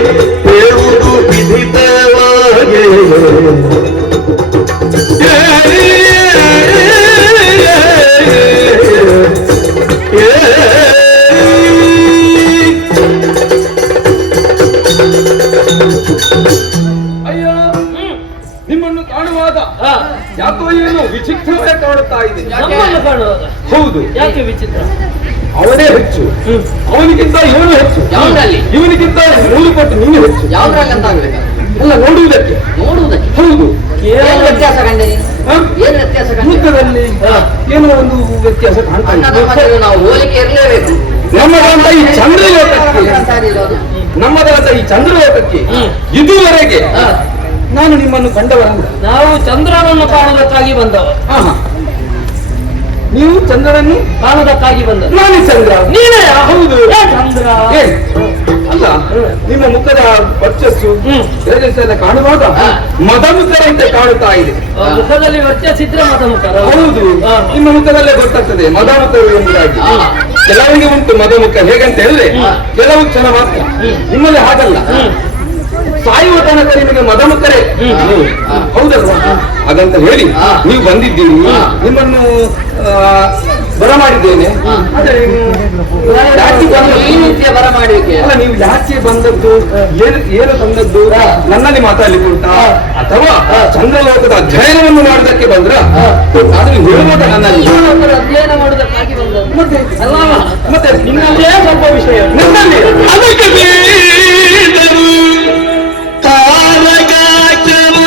ಹೇಳುವುದು ವಿಧಿತವಾಗೆ ಅಯ್ಯ, ನಿಮ್ಮನ್ನು ಕಾಣುವಾಗ ಯಾಕೋ ಏನೋ ವಿಚಿತ್ರವೇ ಕಾಣುತ್ತಾ ಇದೆ. ನಮ್ಮನ್ನು ಕಾಣುವಾಗ ಹೌದು, ಯಾಕೆ ವಿಚಿತ್ರ? ಅವನೇ ಹೆಚ್ಚು, ಅವನಿಗಿಂತ ಇವನು ಹೆಚ್ಚು, ಯಾವ್ದ್ರಲ್ಲಿ? ಇವನಿಗಿಂತ 3 ಪಟ್ಟು ನೀನು ಹೆಚ್ಚು. ಯಾವ್ದ್ರಲ್ಲಿ ಅಂತ ಆಗ್ಬೇಕು? ಅಲ್ಲ, ನೋಡುವುದಕ್ಕೆ. ನೋಡುವುದಕ್ಕೆ ಹೌದು. ಏನು ವ್ಯತ್ಯಾಸ ಕಂಡೆ ನೀನು? ಹ? ಏನು ವ್ಯತ್ಯಾಸ ಏನೋ ಒಂದು ವ್ಯತ್ಯಾಸ ಕಾಣ್ತಾ ಅಣ್ಣ ಇದೆ. ತಮ್ಮಂದಿರು ನಾವು ಹೋಲಿಕೆ ಇರಲೇಬೇಕು. ನಮ್ಮದಾದ ಈ ಚಂದ್ರಲೋಕಕ್ಕೆ ನಮ್ಮದಾದ ಈ ಚಂದ್ರಲೋಕಕ್ಕೆ ಇದುವರೆಗೆ ನಾನು ನಿಮ್ಮನ್ನು ಕಂಡವರಲ್ಲ. ನಾವು ಚಂದ್ರನನ್ನು ಕಾಣುವುದಕ್ಕಾಗಿ ಬಂದವ. ಆಹಾ. ನೀವು ಚಂದ್ರನನ್ನು ಕಾಣುವುದಕ್ಕಾಗಿ ಬಂದ. ನಾನು ಚಂದ್ರ. ನೀನೇ ಹೌದು. ಚಂದ್ರ. ಏನ್? ಅಲ್ಲ, ನಿಮ್ಮ ಮುಖದ ವರ್ಚಸ್ಸು ತೇಜಸ್ಸು ಎಲ್ಲ ಕಾಣುವಾಗ ಮದಮುಖರಂತೆ ಕಾಣುತ್ತಾ ಇದೆ. ಮುಖದಲ್ಲಿ ವರ್ಚಸ್ಸಿದ್ರೆ ಮದಮುಖರ. ಹೌದು, ನಿಮ್ಮ ಮುಖದಲ್ಲೇ ಗೊತ್ತಾಗ್ತದೆ ಮದಮುಖರು ಎಂಬುದಾಗಿ. ಕೆಲವರಿಗೆ ಉಂಟು ಮದಮುಖ, ಹೇಗಂತ ಹೇಳಿದ್ರೆ ಕೆಲವು ಕ್ಷಣ ಮಾತ್ರ. ನಿಮ್ಮಲ್ಲಿ ಹಾಗಲ್ಲ, ಸಾಯುವ ತನಕ ನಿಮಗೆ ಮದಮುಖರೇ. ಹೌದಲ್ವಾ? ಹಾಗಂತ ಹೇಳಿ ನೀವು ಬಂದಿದ್ದೀರಿ, ನಿಮ್ಮನ್ನು ಬರಮಾಡಿದ್ದೇನೆ. ಆದರೆ ಯಾಕೆ ಈ ರೀತಿಯ ಬರ ಮಾಡುವಿಕೆ ಅಲ್ಲ, ನೀವು ಯಾಕೆ ಬಂದದ್ದು, ಏನು ತಂದದ್ದು ನನ್ನಲ್ಲಿ ಮಾತಾಡ್ಲಿಕ್ಕೆ ಉಂಟಾ, ಅಥವಾ ಚಂದ್ರಲೋಕದ ಅಧ್ಯಯನವನ್ನು ಮಾಡುವುದಕ್ಕೆ ಬಂದ್ರ? ಅದನ್ನು ಹೇಳುವಾಗ ನನ್ನಲ್ಲಿ ಅಧ್ಯಯನ ಮಾಡುವುದಕ್ಕಾಗಿ ಬಂದ. ಮತ್ತೆ ಅಲ್ಲ, ಮತ್ತೆ ನಿನ್ನಲ್ಲೇ ಸ್ವಲ್ಪ ವಿಷಯ ನನ್ನಲ್ಲಿ ಅದಕ್ಕೆ ಬೀದರು ತಾರಕಾಚರು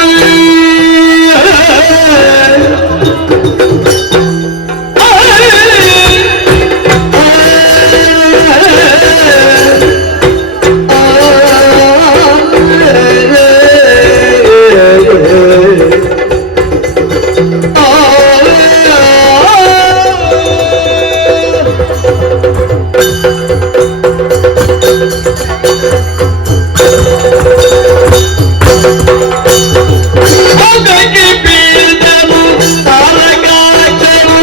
ಅದಕ್ಕೆ ಬೀದರು ತಾರಕಾಚರು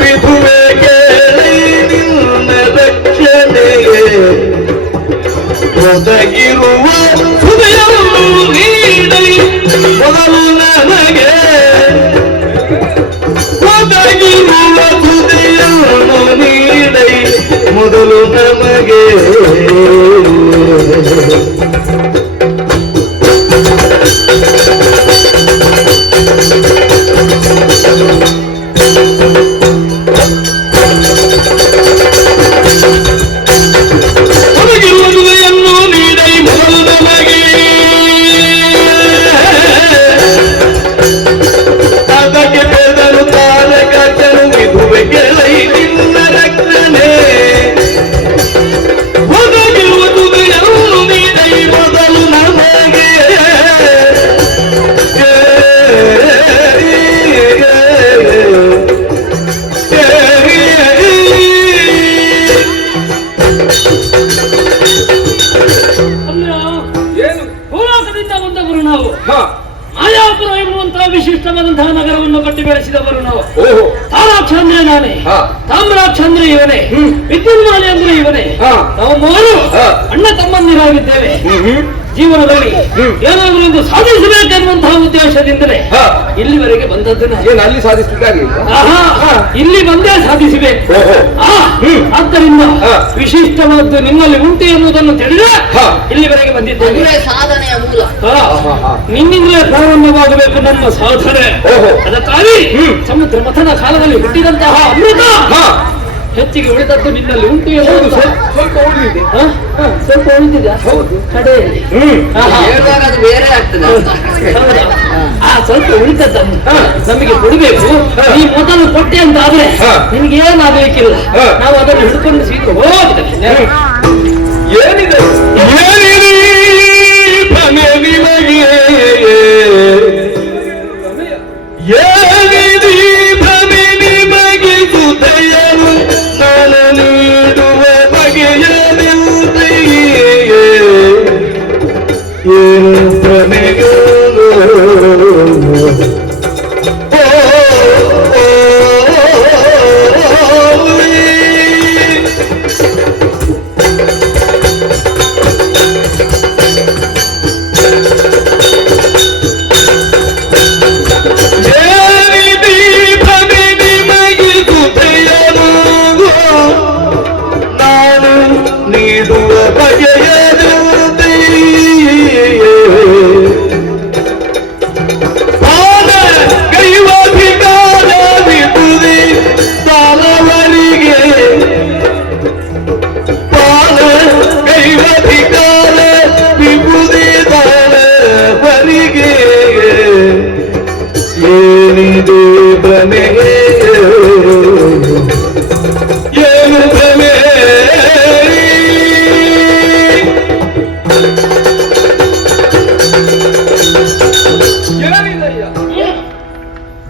ವಿಧುವೆಗೆ ನಿನ್ನ ರಕ್ಷಣೆಗೆ ಒದಗಿರುವ ಹೃದಯವನ್ನು ನೀಡಲಿ ಮೊದಲು ನನಗೆ, ಒದಗಿರುವ ಹೃದಯವನ್ನು ನೀಡಲಿ ಮೊದಲು ನಮಗೆ. ಒದಗಿರುವುದನ್ನು ನೀಡೈ ಮೊದಲು ನಮಗೆ, ಅದಕ್ಕೆ ಬೆದರು ತಾರಕಾಚರು ವಿಧುವೆಗೆಳೈ ನಿನ್ನ ರಕ್ಷಣೆ, ಒದಗಿರುವುದನ್ನು ನೀಡೈ ಮೊದಲು ನಮಗೆ. ಏನು? ಭೂಲೋಕದಿಂದ ಬಂದವರು ನಾವು. ಹಾ. ಮಾಯಾಪುರ ಎನ್ನುವಂತಹ ವಿಶಿಷ್ಟವಾದಂತಹ ನಗರವನ್ನು ಕಟ್ಟಿ ಬೆಳೆಸಿದವರು ನಾವು. ಓಹೋ. ತಾರಾಕ್ಷ ಅಂದ್ರೆ ನಾನೇ, ಹಾ. ತಾಮ್ರಾಕ್ಷ ಅಂದ್ರೆ ಇವನೇ, ವಿದ್ಯುನ್ಮಾಲೆ ಅಂದ್ರೆ ಇವನೇ. ಹಾ. ನಾವು ಮೂವರು ಹಾ. ಅಣ್ಣ ತಮ್ಮಂದಿರಾಗಿದ್ದೇವೆ. ಜೀವನದಲ್ಲಿ ಏನಾದರೂ ಒಂದು ಸಾಧಿಸಬೇಕೆನ್ನುವಂತಹ ಉದ್ದೇಶದಿಂದಲೇ ಇಲ್ಲಿವರೆಗೆ ಬಂದದ್ದು ನಾನು. ಏನು ಅಲ್ಲಿ ಸಾಧಿಸಲಿಕ್ಕಾಗಿ? ಇಲ್ಲಿ ಬಂದೇ ಸಾಧಿಸಬೇಕು. ಆದ್ದರಿಂದ ವಿಶಿಷ್ಟವಾದ್ದು ನಿಮ್ಮಲ್ಲಿ ಉಂಟು ಎನ್ನುವುದನ್ನು ತಿಳಿದ ಇಲ್ಲಿವರೆಗೆ ಬಂದಿದ್ದೇವೆ. ಅದುವೇ ಸಾಧನೆಯ ಮೂಲ. ನಿನ್ನಿಂದಲೇ ಪ್ರಾರಂಭವಾಗಬೇಕು ನಮ್ಮ ಸಾಧನೆ. ಅದಕ್ಕಾಗಿ ಸಮುದ್ರ ಮಥನ ಕಾಲದಲ್ಲಿ ಹುಟ್ಟಿದಂತಹ ಅಮೃತ ಹೆಚ್ಚಿಗೆ ಉಳಿದದ್ದು ನಿನ್ನಲ್ಲಿ ಉಂಟು ಎನ್ನುವುದು ಸ್ವಲ್ಪ ಉಳಿದಿದೆ. ಸ್ವಲ್ಪ ಉಳಿದಿದೆ. ಹೌದು. ಕಡೆಯಲ್ಲಿ ಹೇಳುವಾಗ ಅದು ಬೇರೆ ಆಗ್ತದೆ. ಹೌದಾ? ಸ್ವಲ್ಪ ಉಳಿದದ್ದನ್ನು ನಮಗೆ ಕೊಡಬೇಕು. ಈ ಮೊದಲು ಕೊಟ್ಟೆ ಅಂತ ಆದ್ರೆ ನಿಮ್ಗೆ ಏನಾಗಲಿಕ್ಕಿಲ್ಲ. ನಾವು ಅದನ್ನು ಹಿಡ್ಕೊಂಡು ಸೀಕ್ರೆ ಹೋಗ್ತೇವೆ. ಏನಿದೆ? ಭ್ರಮೆ ನಿಮಗೆ ಏನಿದಿ ಭ್ರಮೆ ನಿಮಗೆ ಸುದಯನು ನಾನು ನೀಡುವ ಬಗೆಯನೆಂತೆಯೇ ಏನು ಭ್ರಮೆಗಳು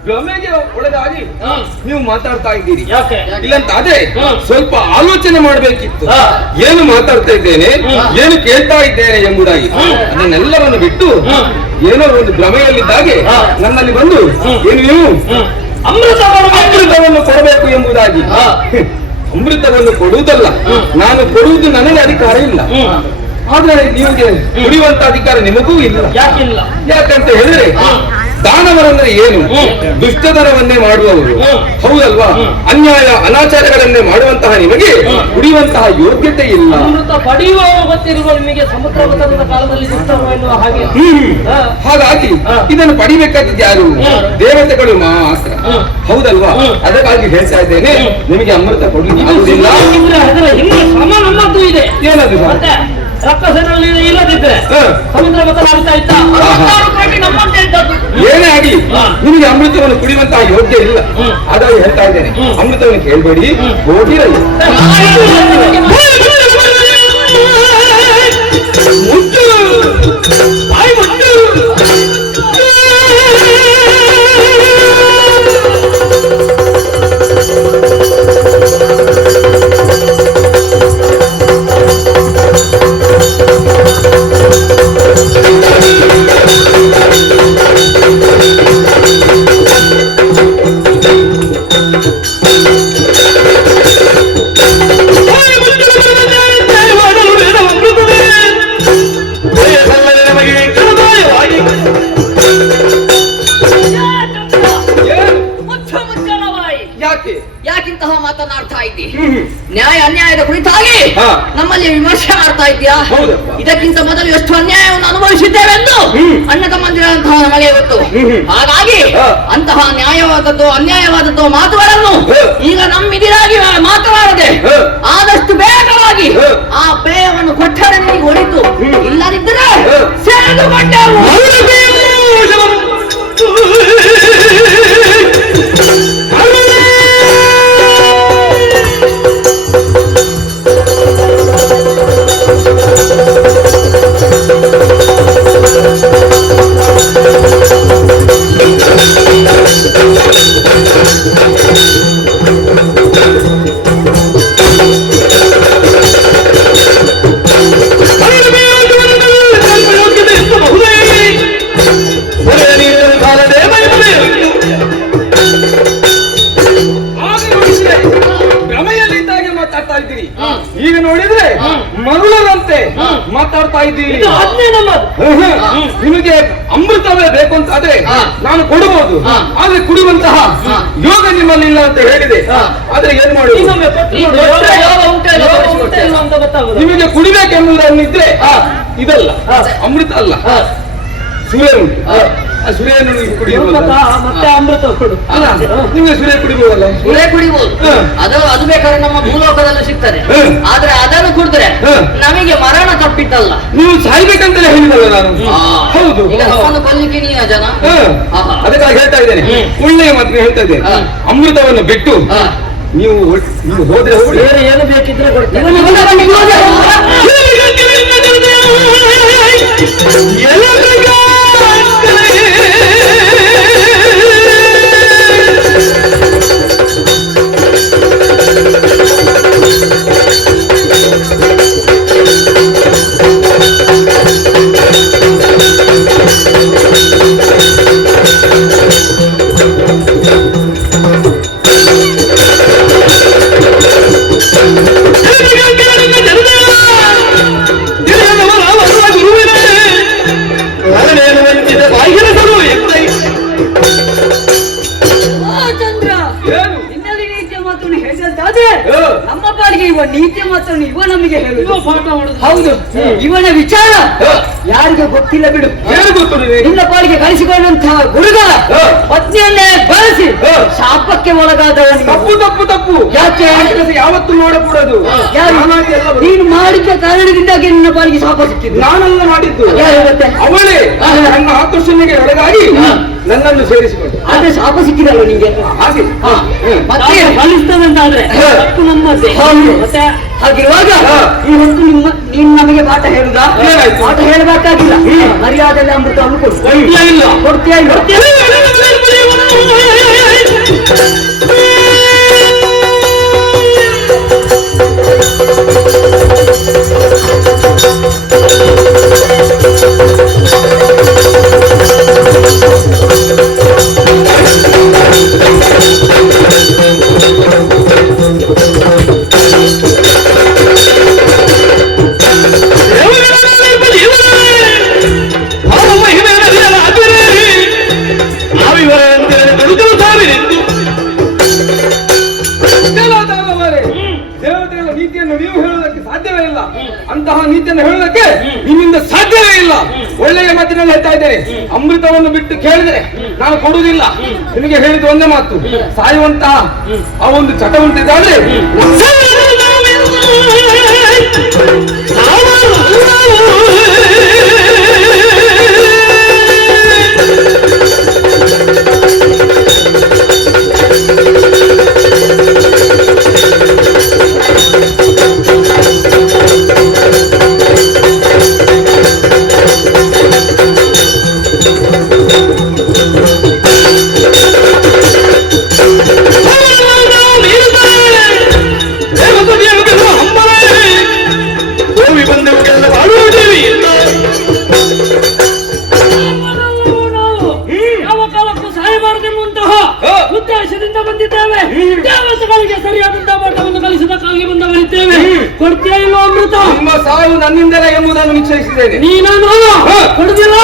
ಭ್ರಮೆಗೆ ಒಳಗಾಗಿ ನೀವು ಮಾತಾಡ್ತಾ ಇದ್ದೀರಿ. ಯಾಕೆ? ಇಲ್ಲಂತ ಅದೇ ಸ್ವಲ್ಪ ಆಲೋಚನೆ ಮಾಡಬೇಕಿತ್ತು. ಹಾ. ಏನು ಮಾತಾಡ್ತಾ ಇದ್ದೇನೆ, ಏನು ಕೇಳ್ತಾ ಇದ್ದೇನೆ ಎಂಬುದಾಗಿ ಅದನ್ನೆಲ್ಲವನ್ನು ಬಿಟ್ಟು ಏನೋ ಒಂದು ಭ್ರಮೆಯಲ್ಲಿದ್ದಾಗೆ ನನ್ನಲ್ಲಿ ಬಂದು ಏನು ನೀವು ಅಮೃತವನ್ನು ಕೊಡಬೇಕು ಎಂಬುದಾಗಿ. ಅಮೃತವನ್ನು ಕೊಡುವುದಲ್ಲ, ನಾನು ಕೊಡುವುದು ನನಗೆ ಅಧಿಕಾರ ಇಲ್ಲ. ಆದ್ರೆ ನಿಮಗೆ ಕುಡಿಯುವಂತ ಅಧಿಕಾರ ನಿಮಗೂ ಇಲ್ಲ. ಯಾಕಿಲ್ಲ? ಯಾಕಂತ ಹೇಳಿದ್ರೆ ದಾನವರಂದ್ರೆ ಏನು? ದುಷ್ಟತನವನ್ನೇ ಮಾಡುವವರು, ಹೌದಲ್ವಾ? ಅನ್ಯಾಯ ಅನಾಚಾರಗಳನ್ನೇ ಮಾಡುವಂತಹ ನಿಮಗೆ ಕುಡಿಯುವಂತಹ ಯೋಗ್ಯತೆ ಇಲ್ಲ. ಅಮೃತ ಪಡೆಯುವ ಗೊತ್ತಿರುವ ನಿಮಗೆ ಸಮುದ್ರ ಮಥನದ ಕಾಲದಲ್ಲಿ ದುಷ್ಟರು ಎನ್ನುವ ಹಾಗೆ. ಹಾಗಾಗಿ ಇದನ್ನು ಪಡಿಬೇಕಾದದ್ದು ಯಾರು? ದೇವತೆಗಳು ಮಾತ್ರ, ಹೌದಲ್ವಾ? ಅದಕ್ಕಾಗಿ ಹೇಳ್ತಾ ಇದ್ದೇನೆ, ನಿಮಗೆ ಅಮೃತ ಕೊಡ್ಲಿಕ್ಕೆ ಆಗುದಿಲ್ಲ. ಅದರ ಹಿಂದೆ ಶ್ರಮ ನಮ್ಮದ್ದು ಇದೆ. ಏನದು? ಮತ್ತೆ ರಕ್ಕಸನಲ್ಲಿ ಇಲ್ಲದಿದ್ರೆ ಸಮುದ್ರ ಮಥನ ಆಗ್ತಾ ಇತ್ತ. ನಮ್ಮಂತೆ ಇದ್ದದ್ದು. ಏನೇ ಆಗಲಿ ನಿಮಗೆ ಅಮೃತವನ್ನು ಕುಡಿಯುವಂತಹ ಯೋಗ್ಯ ಇಲ್ಲ. ಹಾಗಾಗಿ ಹೇಳ್ತಾ ಇದ್ದೇನೆ, ಅಮೃತವನ್ನು ಕೇಳಬೇಡಿ, ಹೋಗಿರಲಿ. ಯಾಕಿಂತಹ ಮಾತನಾಡ್ತಾ ಇದ್ದಿ? ನ್ಯಾಯ ಅನ್ಯಾಯದ ಕುರಿತಾಗಿ ನಮ್ಮಲ್ಲಿ ವಿಮರ್ಶೆ ಮಾಡ್ತಾ ಇದ್ದೀಯಾ? ಇದಕ್ಕಿಂತ ಮೊದಲು ಎಷ್ಟು ಅನ್ಯಾಯವನ್ನು ಅನುಭವಿಸಿದ್ದೇವೆಂದು ಅಣ್ಣ ತಮ್ಮಂದಿರಂತಹ ನಮಗೆ ಗೊತ್ತು. ಹಾಗಾಗಿ ಅಂತಹ ನ್ಯಾಯವಾದದ್ದು ಅನ್ಯಾಯವಾದದ್ದು ಮಾತುಗಳನ್ನು ಈಗ ನಮ್ಮಿದಿರಾಗಿ ಮಾತನಾಡದೆ ಆದಷ್ಟು ಬೇಗವಾಗಿ ಆ ಪೇಯವನ್ನು ಕೊಟ್ಟರೆ ನಿಮಗೆ ಒಳಿತು. ಇಲ್ಲದಿದ್ದರೆ ಸೇರಿದುಕೊಂಡೆವು. ಈಗ ನೋಡಿದ್ರೆ ಮರುಳರಂತೆ ಮಾತಾಡ್ತಾ ಇದ್ದೀರಿ. ನಿಮಗೆ ಅಮೃತವೇ ಬೇಕು ಅಂತ ಆದ್ರೆ ನಾನು ಕೊಡಬಹುದು, ಆದ್ರೆ ಕುಡಿಯುವಂತಹ ಯೋಗ ನಿಮ್ಮಲ್ಲಿ ಇಲ್ಲ ಅಂತ ಹೇಳಿದೆ. ಆದ್ರೆ ಏನ್ ಮಾಡುವುದು? ನಿಮಗೆ ಕುಡಿಬೇಕೆಂಬುದನ್ನಿದ್ರೆ ಇದಲ್ಲ, ಅಮೃತ ಅಲ್ಲ, ಸುರೇ ಉಂಟು. ಆ ಸುರೇಯನ್ನು ಕುಡಿಯುವುದು ಮತ್ತೆ ಅಮೃತ ಕೊಡು. ನಿಮಗೆ ಸುರೇ ಕುಡಿಬಹುದಲ್ಲ? ಸುರೇ ಕುಡಿಬಹುದು, ಅದು ಬೇಕಾದ್ರೆ ನಮ್ಮ ಭೂಲೋಕದಲ್ಲೂ ಸಿಗ್ತದೆ. ಆದ್ರೆ ಅದನ್ನು ಕುಡಿದ್ರೆ ನಮಗೆ ಮರಣ ತಪ್ಪಿದ್ದಲ್ಲ. ನೀವು ಸಾಯ್ಬೇಕಂತಲೇ ಹೇಳಿದಲ್ಲ ನಾನು. ಹೌದು, ಕೊಲ್ಲಿಕ್ಕೆ ನೀನ ಜನ. ಅದಕ್ಕಾಗಿ ಹೇಳ್ತಾ ಇದ್ದೇನೆ, ಒಳ್ಳೆಯ ಮಾತ್ರ ಹೇಳ್ತಾ ಇದ್ದೇನೆ. ಅಮೃತವನ್ನು ಬಿಟ್ಟು ನೀವು ಹೋದ್ರೆ ಬೇರೆ ಏನು ಬೇಕಿದ್ರೆ ಕೊಡ್ತೇನೆ. ನಮ್ಮ ಪಾಲಿಗೆ ಇವ ನೀತಿ ಮಾತನ್ನು ಇವ ನಮಗೆ ಹೇಳುದು. ಹೌದು, ಇವನ ವಿಚಾರ ಯಾರಿಗೆ ಗೊತ್ತಿಲ್ಲ ಬಿಡು. ನಿನ್ನ ಪಾಲಿಗೆ ಕಳಿಸಿಕೊಂಡಂತಹ ಗುರುಗ ಪತ್ನಿಯನ್ನೇ ಬಳಸಿ ಶಾಪಕ್ಕೆ ಒಳಗಾದವನು. ತಪ್ಪು ತಪ್ಪು ತಪ್ಪು. ಯಾಕೆ? ಯಾವತ್ತೂ ನೋಡಕೂಡದು. ನೀನು ಮಾಡಿದ್ದ ಕಾರಣದಿಂದಾಗಿ ನಿನ್ನ ಪಾಲಿಗೆ ಶಾಪ ಸಿಕ್ಕಿದ್ದು. ನಾನೆಲ್ಲ ಮಾಡಿದ್ದು ಯಾರಿರುತ್ತೆ? ಅವಳೇ ನನ್ನ ಆಕರ್ಷಣೆಗೆ ಒಳಗಾಗಿ ನನ್ನನ್ನು ಸೇರಿಸಿಕೊಂಡು. ಆದ್ರೆ ಶಾಪ ಸಿಕ್ಕಿದಲ್ಲ ನಿಂಗೆ. ಹಾಗೆ ಮತ್ತೆ ಕಲಿಸ್ತದಂತಾದ್ರೆ ತಪ್ಪು ನಮ್ಮದೇ. ಮತ್ತೆ ಹಾಗಿರುವಾಗ ಇವತ್ತು ನೀನು ನಮಗೆ ಪಾಠ ಹೇಳುದಾ? ಪಾಠ ಹೇಳಬೇಕಾಗಿಲ್ಲ. ಮರ್ಯಾದೆಲ್ಲ ಅಮೃತವನ್ನು ಕೊಡ್ತೀಯಾ? ಇಲ್ಲ. ಕೊಡ್ತೀಯಾ? ಇಲ್ಲ. ದೇವತೆಗಳ ನೀತಿಯನ್ನು ನೀವು ಹೇಳುವುದಕ್ಕೆ ಸಾಧ್ಯವೇ ಇಲ್ಲ. ಅಂತಹ ನೀತಿಯನ್ನು ಹೇಳುವುದಕ್ಕೆ ನಿಮ್ಮಿಂದ ಸಾಧ್ಯವೇ ಇಲ್ಲ. ಒಳ್ಳೆಯ ಮಾತಿನಲ್ಲಿ ಹೇಳ್ತಾ ಇದ್ದೇನೆ, ಅಮೃತವನ್ನು ಬಿಟ್ಟು ಕೇಳಿದರೆ ನಾನು ಕೊಡುವುದಿಲ್ಲ. ನಿಮಗೆ ಹೇಳಿದ ಒಂದೇ ಮಾತು, ಸಾಯುವಂತಹ ಆ ಒಂದು ಚಟ ಉಂಟಿದ್ದಾದ್ರೆ ಉದ್ದೇಶದಿಂದ ಬಂದಿದ್ದೇವೆ. ದೇವತೆಗಳಿಗೆ ಸರಿಯಾದಂತಹ ಪಾಠವನ್ನು ಕಲಿಸದಕ್ಕಾಗಿ ಬಂದವರಿದ್ದೇವೆ. ಕೊಡ್ತೀಯ ಇಲ್ಲೋ ಅಮೃತ? ನಿಮ್ಮ ಸಾವು ನನ್ನಿಂದಲೇ ಎಂಬುದನ್ನು ನಿಶ್ಚಯಿಸಿದ್ದೇನೆ. ನೀನು ಕೊಡುದಿಲ್ಲ.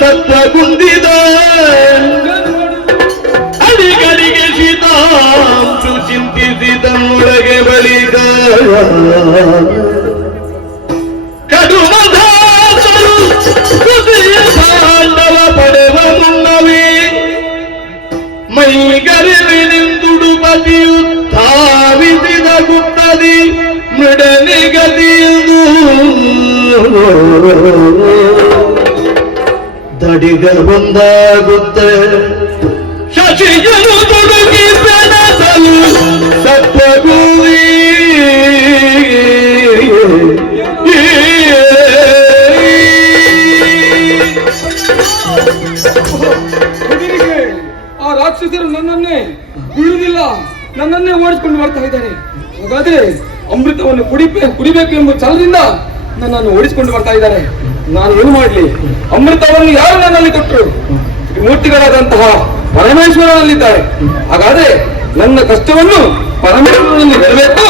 ತತ್ವ ಕುಂದಿದ ಅಡಿಗಡಿಗೆ ಶೀತಾಂಶು ಚಿಂತಿಸಿ ತನ್ನೊಳಗೆ ಬಳಿಕ ಕಡುಮಧಾಸರು ಹೃದಯ ತಾಂಡವ ಪಡೆವ ಮುನ್ನವೇ ಮೈಗರಿವಿನಿಂದುಡುಪತಿಯು ಧಾವಿಸಿದ ಗುಪ್ತದಿ ಮೃಡನಿಗದಿಯು ದಡಿಗ ಬಂದಾಗುತ್ತೆ ಶಶಿಗಳು ತೊಡಗಿ ಬೆಳೆಸಲು ಸತ್ವಗೂರಿ ಆ ರಾಕ್ಷಸರು ನನ್ನನ್ನೇ ಬಿಡುವುದಿಲ್ಲ, ನನ್ನನ್ನೇ ಓಡಿಸಿಕೊಂಡು ಬರ್ತಾ ಇದ್ದಾರೆ. ಹಾಗಾದ್ರೆ ಅಮೃತವನ್ನು ಕುಡಿಬೇಕು ಎಂಬ ಛಲದಿಂದ ನನ್ನನ್ನು ಓಡಿಸಿಕೊಂಡು ಬರ್ತಾ ಇದ್ದಾರೆ. ನಾನು ಏನು ಮಾಡಲಿ? ಅಮೃತವನ್ನು ಯಾರು ನನ್ನಲ್ಲಿ ಕೊಟ್ಟರು? ಮೂರ್ತಿಗಳಾದಂತಹ ಪರಮೇಶ್ವರನಲ್ಲಿದ್ದಾರೆ. ಹಾಗಾದ್ರೆ ನನ್ನ ಕಷ್ಟವನ್ನು ಪರಮೇಶ್ವರನಲ್ಲಿ ಹೇಳಬೇಕು.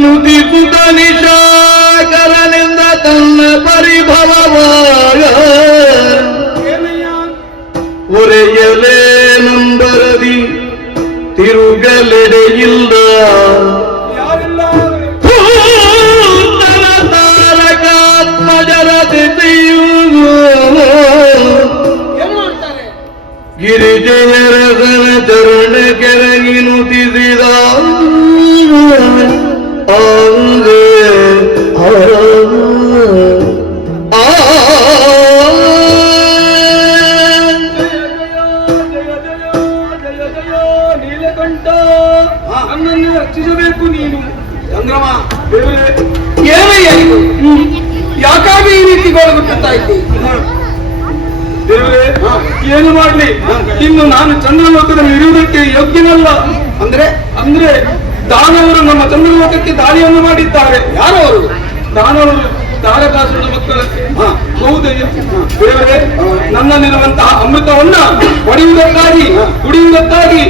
ನುತಿಸುತ ನಿಶಾಕರನಿಂದ ತನ್ನ ಪರಿಭವವಾಗ ಒರೆಯಲೇ ನಂಬರದಿ ತಿರುಗಲೆಡೆಯಿಲ್ಲ ಗಿರಿಜಯರ ಉಂಟು ನನ್ನನ್ನು ರಕ್ಷಿಸಬೇಕು ನೀನು. ಚಂದ್ರಮ ದೇವರೇ, ಏನಯ್ಯ ಇದು? ಯಾಕಾಗಿ ಈ ರೀತಿ ಗೋಳಗುಟ್ಟುತ್ತಾ ಇದ್ದಿ? ದೇವರೇ, ಏನು ಮಾಡ್ಲಿ, ಇನ್ನು ನಾನು ಚಂದ್ರಲೋಕದಲ್ಲಿ ಇರುವುದಕ್ಕೆ ಯೋಗ್ಯನಲ್ಲ. ಅಂದ್ರೆ ದಾನವರು ನಮ್ಮ ಚಂದ್ರಲೋಕಕ್ಕೆ ದಾಳಿಯನ್ನು ಮಾಡಿದ್ದಾರೆ. ಯಾರು ಅವರು? ದಾನವರು ತಾರಕಾಸುರನ ಮಕ್ಕಳಕ್ಕೆ. ಹೌದಯ್ಯ ದೇವರೇ, ನನ್ನಲ್ಲಿರುವಂತಹ ಅಮೃತವನ್ನ ಹೊಡೆಯುವುದಕ್ಕಾಗಿ ಕುಡಿಯುವುದಕ್ಕಾಗಿ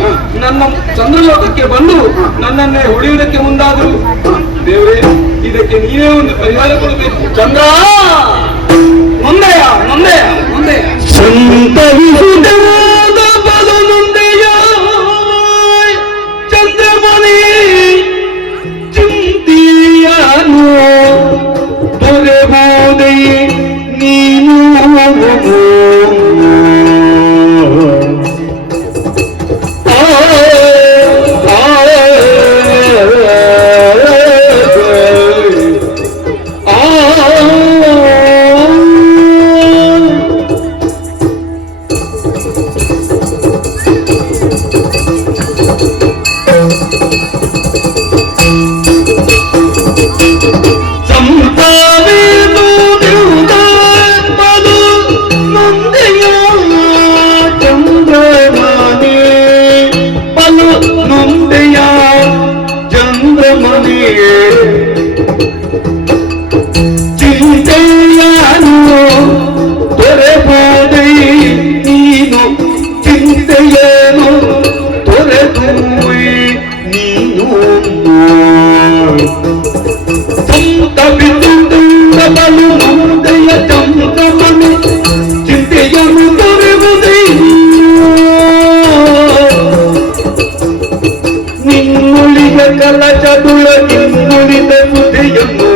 ನನ್ನ ಚಂದ್ರಲೋಕಕ್ಕೆ ಬಂದು ನನ್ನನ್ನೇ ಹೊಡೆಯುವುದಕ್ಕೆ ಮುಂದಾದರು. ದೇವರೇ, ಇದಕ್ಕೆ ನೀವೇ ಒಂದು ಪರಿಹಾರ ಕೊಡಬೇಕು. ಚಂದ್ರ ನೊಂದೆಯ ನೊಂದೆಯ ನೊಂದೆಯ ಸಂತವಿಸುವುದಾದ ಬಲನುಂಡೆಯ ಚಂದ್ರಮಣಿ ಚಿಂತಿಯನು ದೊರೆಬೋದೆ ನೀನು. ಚಿಂತೆಯನು ತೊರೆಬೋದೆ ನೀನು, ಚಿಂತೆಯನು ತೊರೆದುವೆ ನೀನು. ಬಲು ಮುಂದೆಯ ಚಂದ್ರಮಣಿ ಚಿಂತೆಯನು ತೊರೆವುದೇ ನಿನ್ನುಳಿಗ ಕಲಚದುಳಗಿನ್ನುಳಿದ ಸುದೆಯನ್ನು,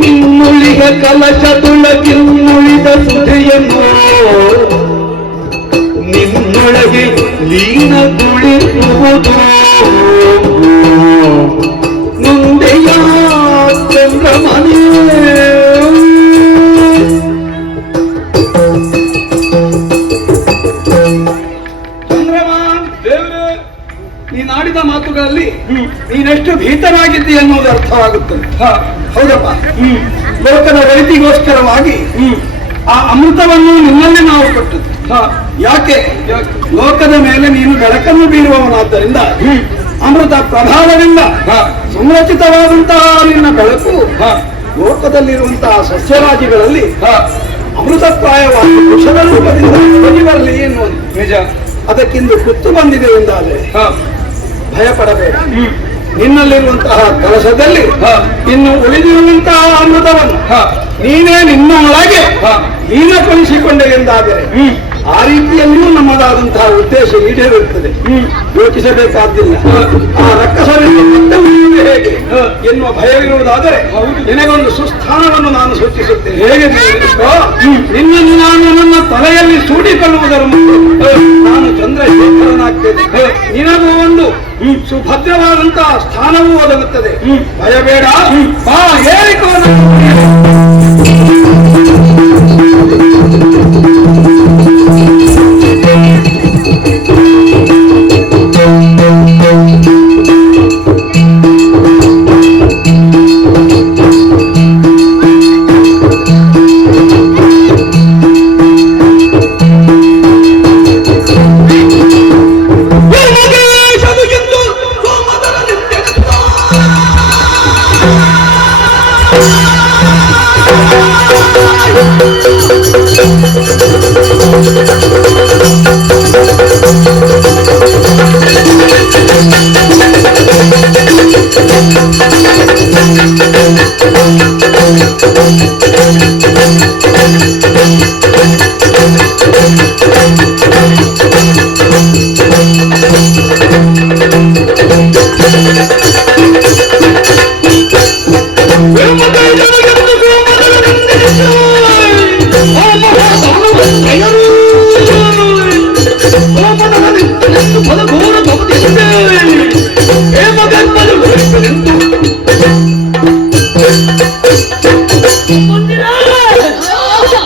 ನಿನ್ನುಳಿಗ ಕಲಚದುಳಗಿನ್ನುಳಿದ ಸುದೆಯನ್ನು ನಿನ್ನೊಳಗೆ ಲೀನಗೊಳಿಸುವುದು ಮುಂದೆಯ ಚಂದ್ರಮಣಿ. ಚಂದ್ರಮಾನ್ ದೇವರೇ, ನೀನಾಡಿದ ಮಾತುಗಳಲ್ಲಿ ನೀನೆಷ್ಟು ಭೀತನಾಗಿದ್ದಿ ಎನ್ನುವುದು ಅರ್ಥವಾಗುತ್ತದೆ. ಹೌದಪ್ಪ, ಲೋಕದ ರೈತಿಗೋಸ್ಕರವಾಗಿ ಆ ಅಮೃತವನ್ನು ನಿನ್ನಲ್ಲಿ ನಾವು ಕೊಟ್ಟದ್ದು. ಯಾಕೆ? ಲೋಕದ ಮೇಲೆ ನೀನು ಬೆಳಕನ್ನು ಬೀರುವವನಾದ್ದರಿಂದ ಅಮೃತ ಪ್ರಭಾವದಿಂದ ಸಂರಚಿತವಾದಂತಹ ನಿನ್ನ ಬೆಳಕು ಲೋಕದಲ್ಲಿರುವಂತಹ ಸಸ್ಯರಾಜಿಗಳಲ್ಲಿ ಅಮೃತಪ್ರಾಯವಾಗಿ ವೃಷದ ರೂಪದಿಂದ ಹೋಗಿ ಬರಲಿ ಎನ್ನುವುದು ನಿಜ. ಅದಕ್ಕಿಂದು ಕುತ್ತು ಬಂದಿದೆ ಎಂದಾದರೆ ಭಯಪಡಬೇಡ. ನಿನ್ನಲ್ಲಿರುವಂತಹ ಕಲಶದಲ್ಲಿ ಇನ್ನು ಉಳಿದಿರುವಂತಹ ಅಮೃತವನ್ನು ನೀನೇ ನಿನ್ನ ಒಳಗೆ ಲೀನಗೊಳಿಸಿಕೊಂಡೆ ಎಂದಾದರೆ ಆ ರೀತಿಯಲ್ಲಿಯೂ ನಮ್ಮದಾದಂತಹ ಉದ್ದೇಶ ಈಡೇರುತ್ತದೆ. ಯೋಚಿಸಬೇಕಾದ್ದಿಲ್ಲ. ಆ ರಕ್ಕಸರಿಗೆ ಮತ್ತೆ ಉಳಿಯುವುದು ಹೇಗೆ ಎನ್ನುವ ಭಯವಿರುವುದಾದರೆ ನಿನಗೊಂದು ಸುಸ್ಥಾನವನ್ನು ನಾನು ಸೂಚಿಸುತ್ತೇನೆ. ಹೇಗೆ ನಿನ್ನನ್ನು ನಾನು ನನ್ನ ತಲೆಯಲ್ಲಿ ಸೂಡಿಕೊಳ್ಳುವುದರ ಮುಂದೆ ನಾನು ಚಂದ್ರಶೇಖರನಾಗ್ತೇನೆ. ನಿನಗೂ ಒಂದು ಸುಭದ್ರವಾದಂತಹ ಸ್ಥಾನವೂ ಒದಗುತ್ತದೆ. ಭಯಬೇಡ, ಬಾ ಹೇಳಿಕೋ.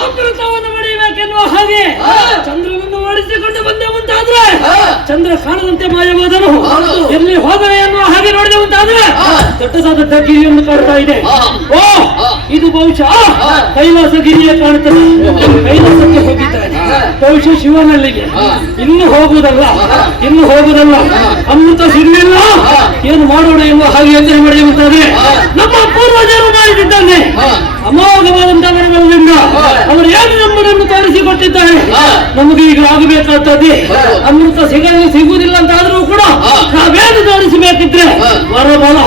ಅಮೃತವನ್ನು ಪಡೆಯಬೇಕೆನ್ನುವ ಹಾಗೆ ಚಂದ್ರನನ್ನು ಓಡಿಸಿಕೊಂಡು ಬಂದೆ ಮುಂತಾದ ಅಂದ್ರೆ ಚಂದ್ರ ಕಾಣದಂತೆ ಮಾಯವಾದನು ಎಲ್ಲಿ ಹೋದರೆ ಎನ್ನುವ ಹಾಗೆ ನೋಡಿದೆ ಅಂತಾದ್ರೆ ದೊಡ್ಡದಾದ ಗಿರಿಯನ್ನು ಕಾಣ್ತಾ ಇದೆ. ಓ ಇದು ಬಹುಶಃ ಕೈಲಾಸ ಗಿರಿಯೇ ಕಾಣುತ್ತದೆ. ಕೈಲಾಸಕ್ಕೆ ಹೋಗಿದ್ದಾನೆ ಬಹುಶಃ ಶಿವನಲ್ಲಿಗೆ. ಇನ್ನು ಹೋಗುವುದಲ್ಲ ಅಮೃತ ಸಿಗಲಿಲ್ಲ ಏನು ಮಾಡೋಣ ಎಂಬ ಹಾಗೆ ಯೋಚನೆ ಮಾಡಿದೆ ಅಂತಾದ್ರೆ ನಮ್ಮ ಪೂರ್ವಜರು ಮಾಡಿದ್ದಾನೆ ಅಮೋಘವಾದಂತಹ ವರಗಳಿಂದ ಅವರು ಏನು ನಮ್ಮನ್ನು ತೋರಿಸಿಕೊಟ್ಟಿದ್ದಾರೆ. ನಮಗೆ ಈಗ ಆಗಬೇಕಾಗ್ತದೆ ಅಮೃತ ಸಿಗುವುದಿಲ್ಲ ಅಂತ ಆದ್ರೂ ಕೂಡ ನಾವೇನು ತೋರಿಸಬೇಕಿದ್ರೆ ವರಬಲ.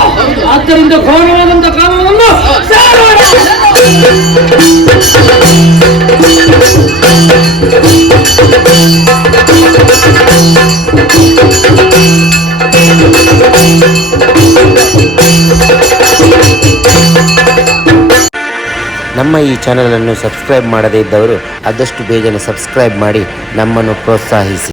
ಆದ್ದರಿಂದ ಘೋರವಾದಂತಹ ಕಾರಣವನ್ನು ಸಾರೋಣ. ನಮ್ಮ ಈ ಚಾನಲನ್ನು ಸಬ್ಸ್ಕ್ರೈಬ್ ಮಾಡದೇ ಇದ್ದವರು ಆದಷ್ಟು ಬೇಗನೆ ಸಬ್ಸ್ಕ್ರೈಬ್ ಮಾಡಿ ನಮ್ಮನ್ನು ಪ್ರೋತ್ಸಾಹಿಸಿ.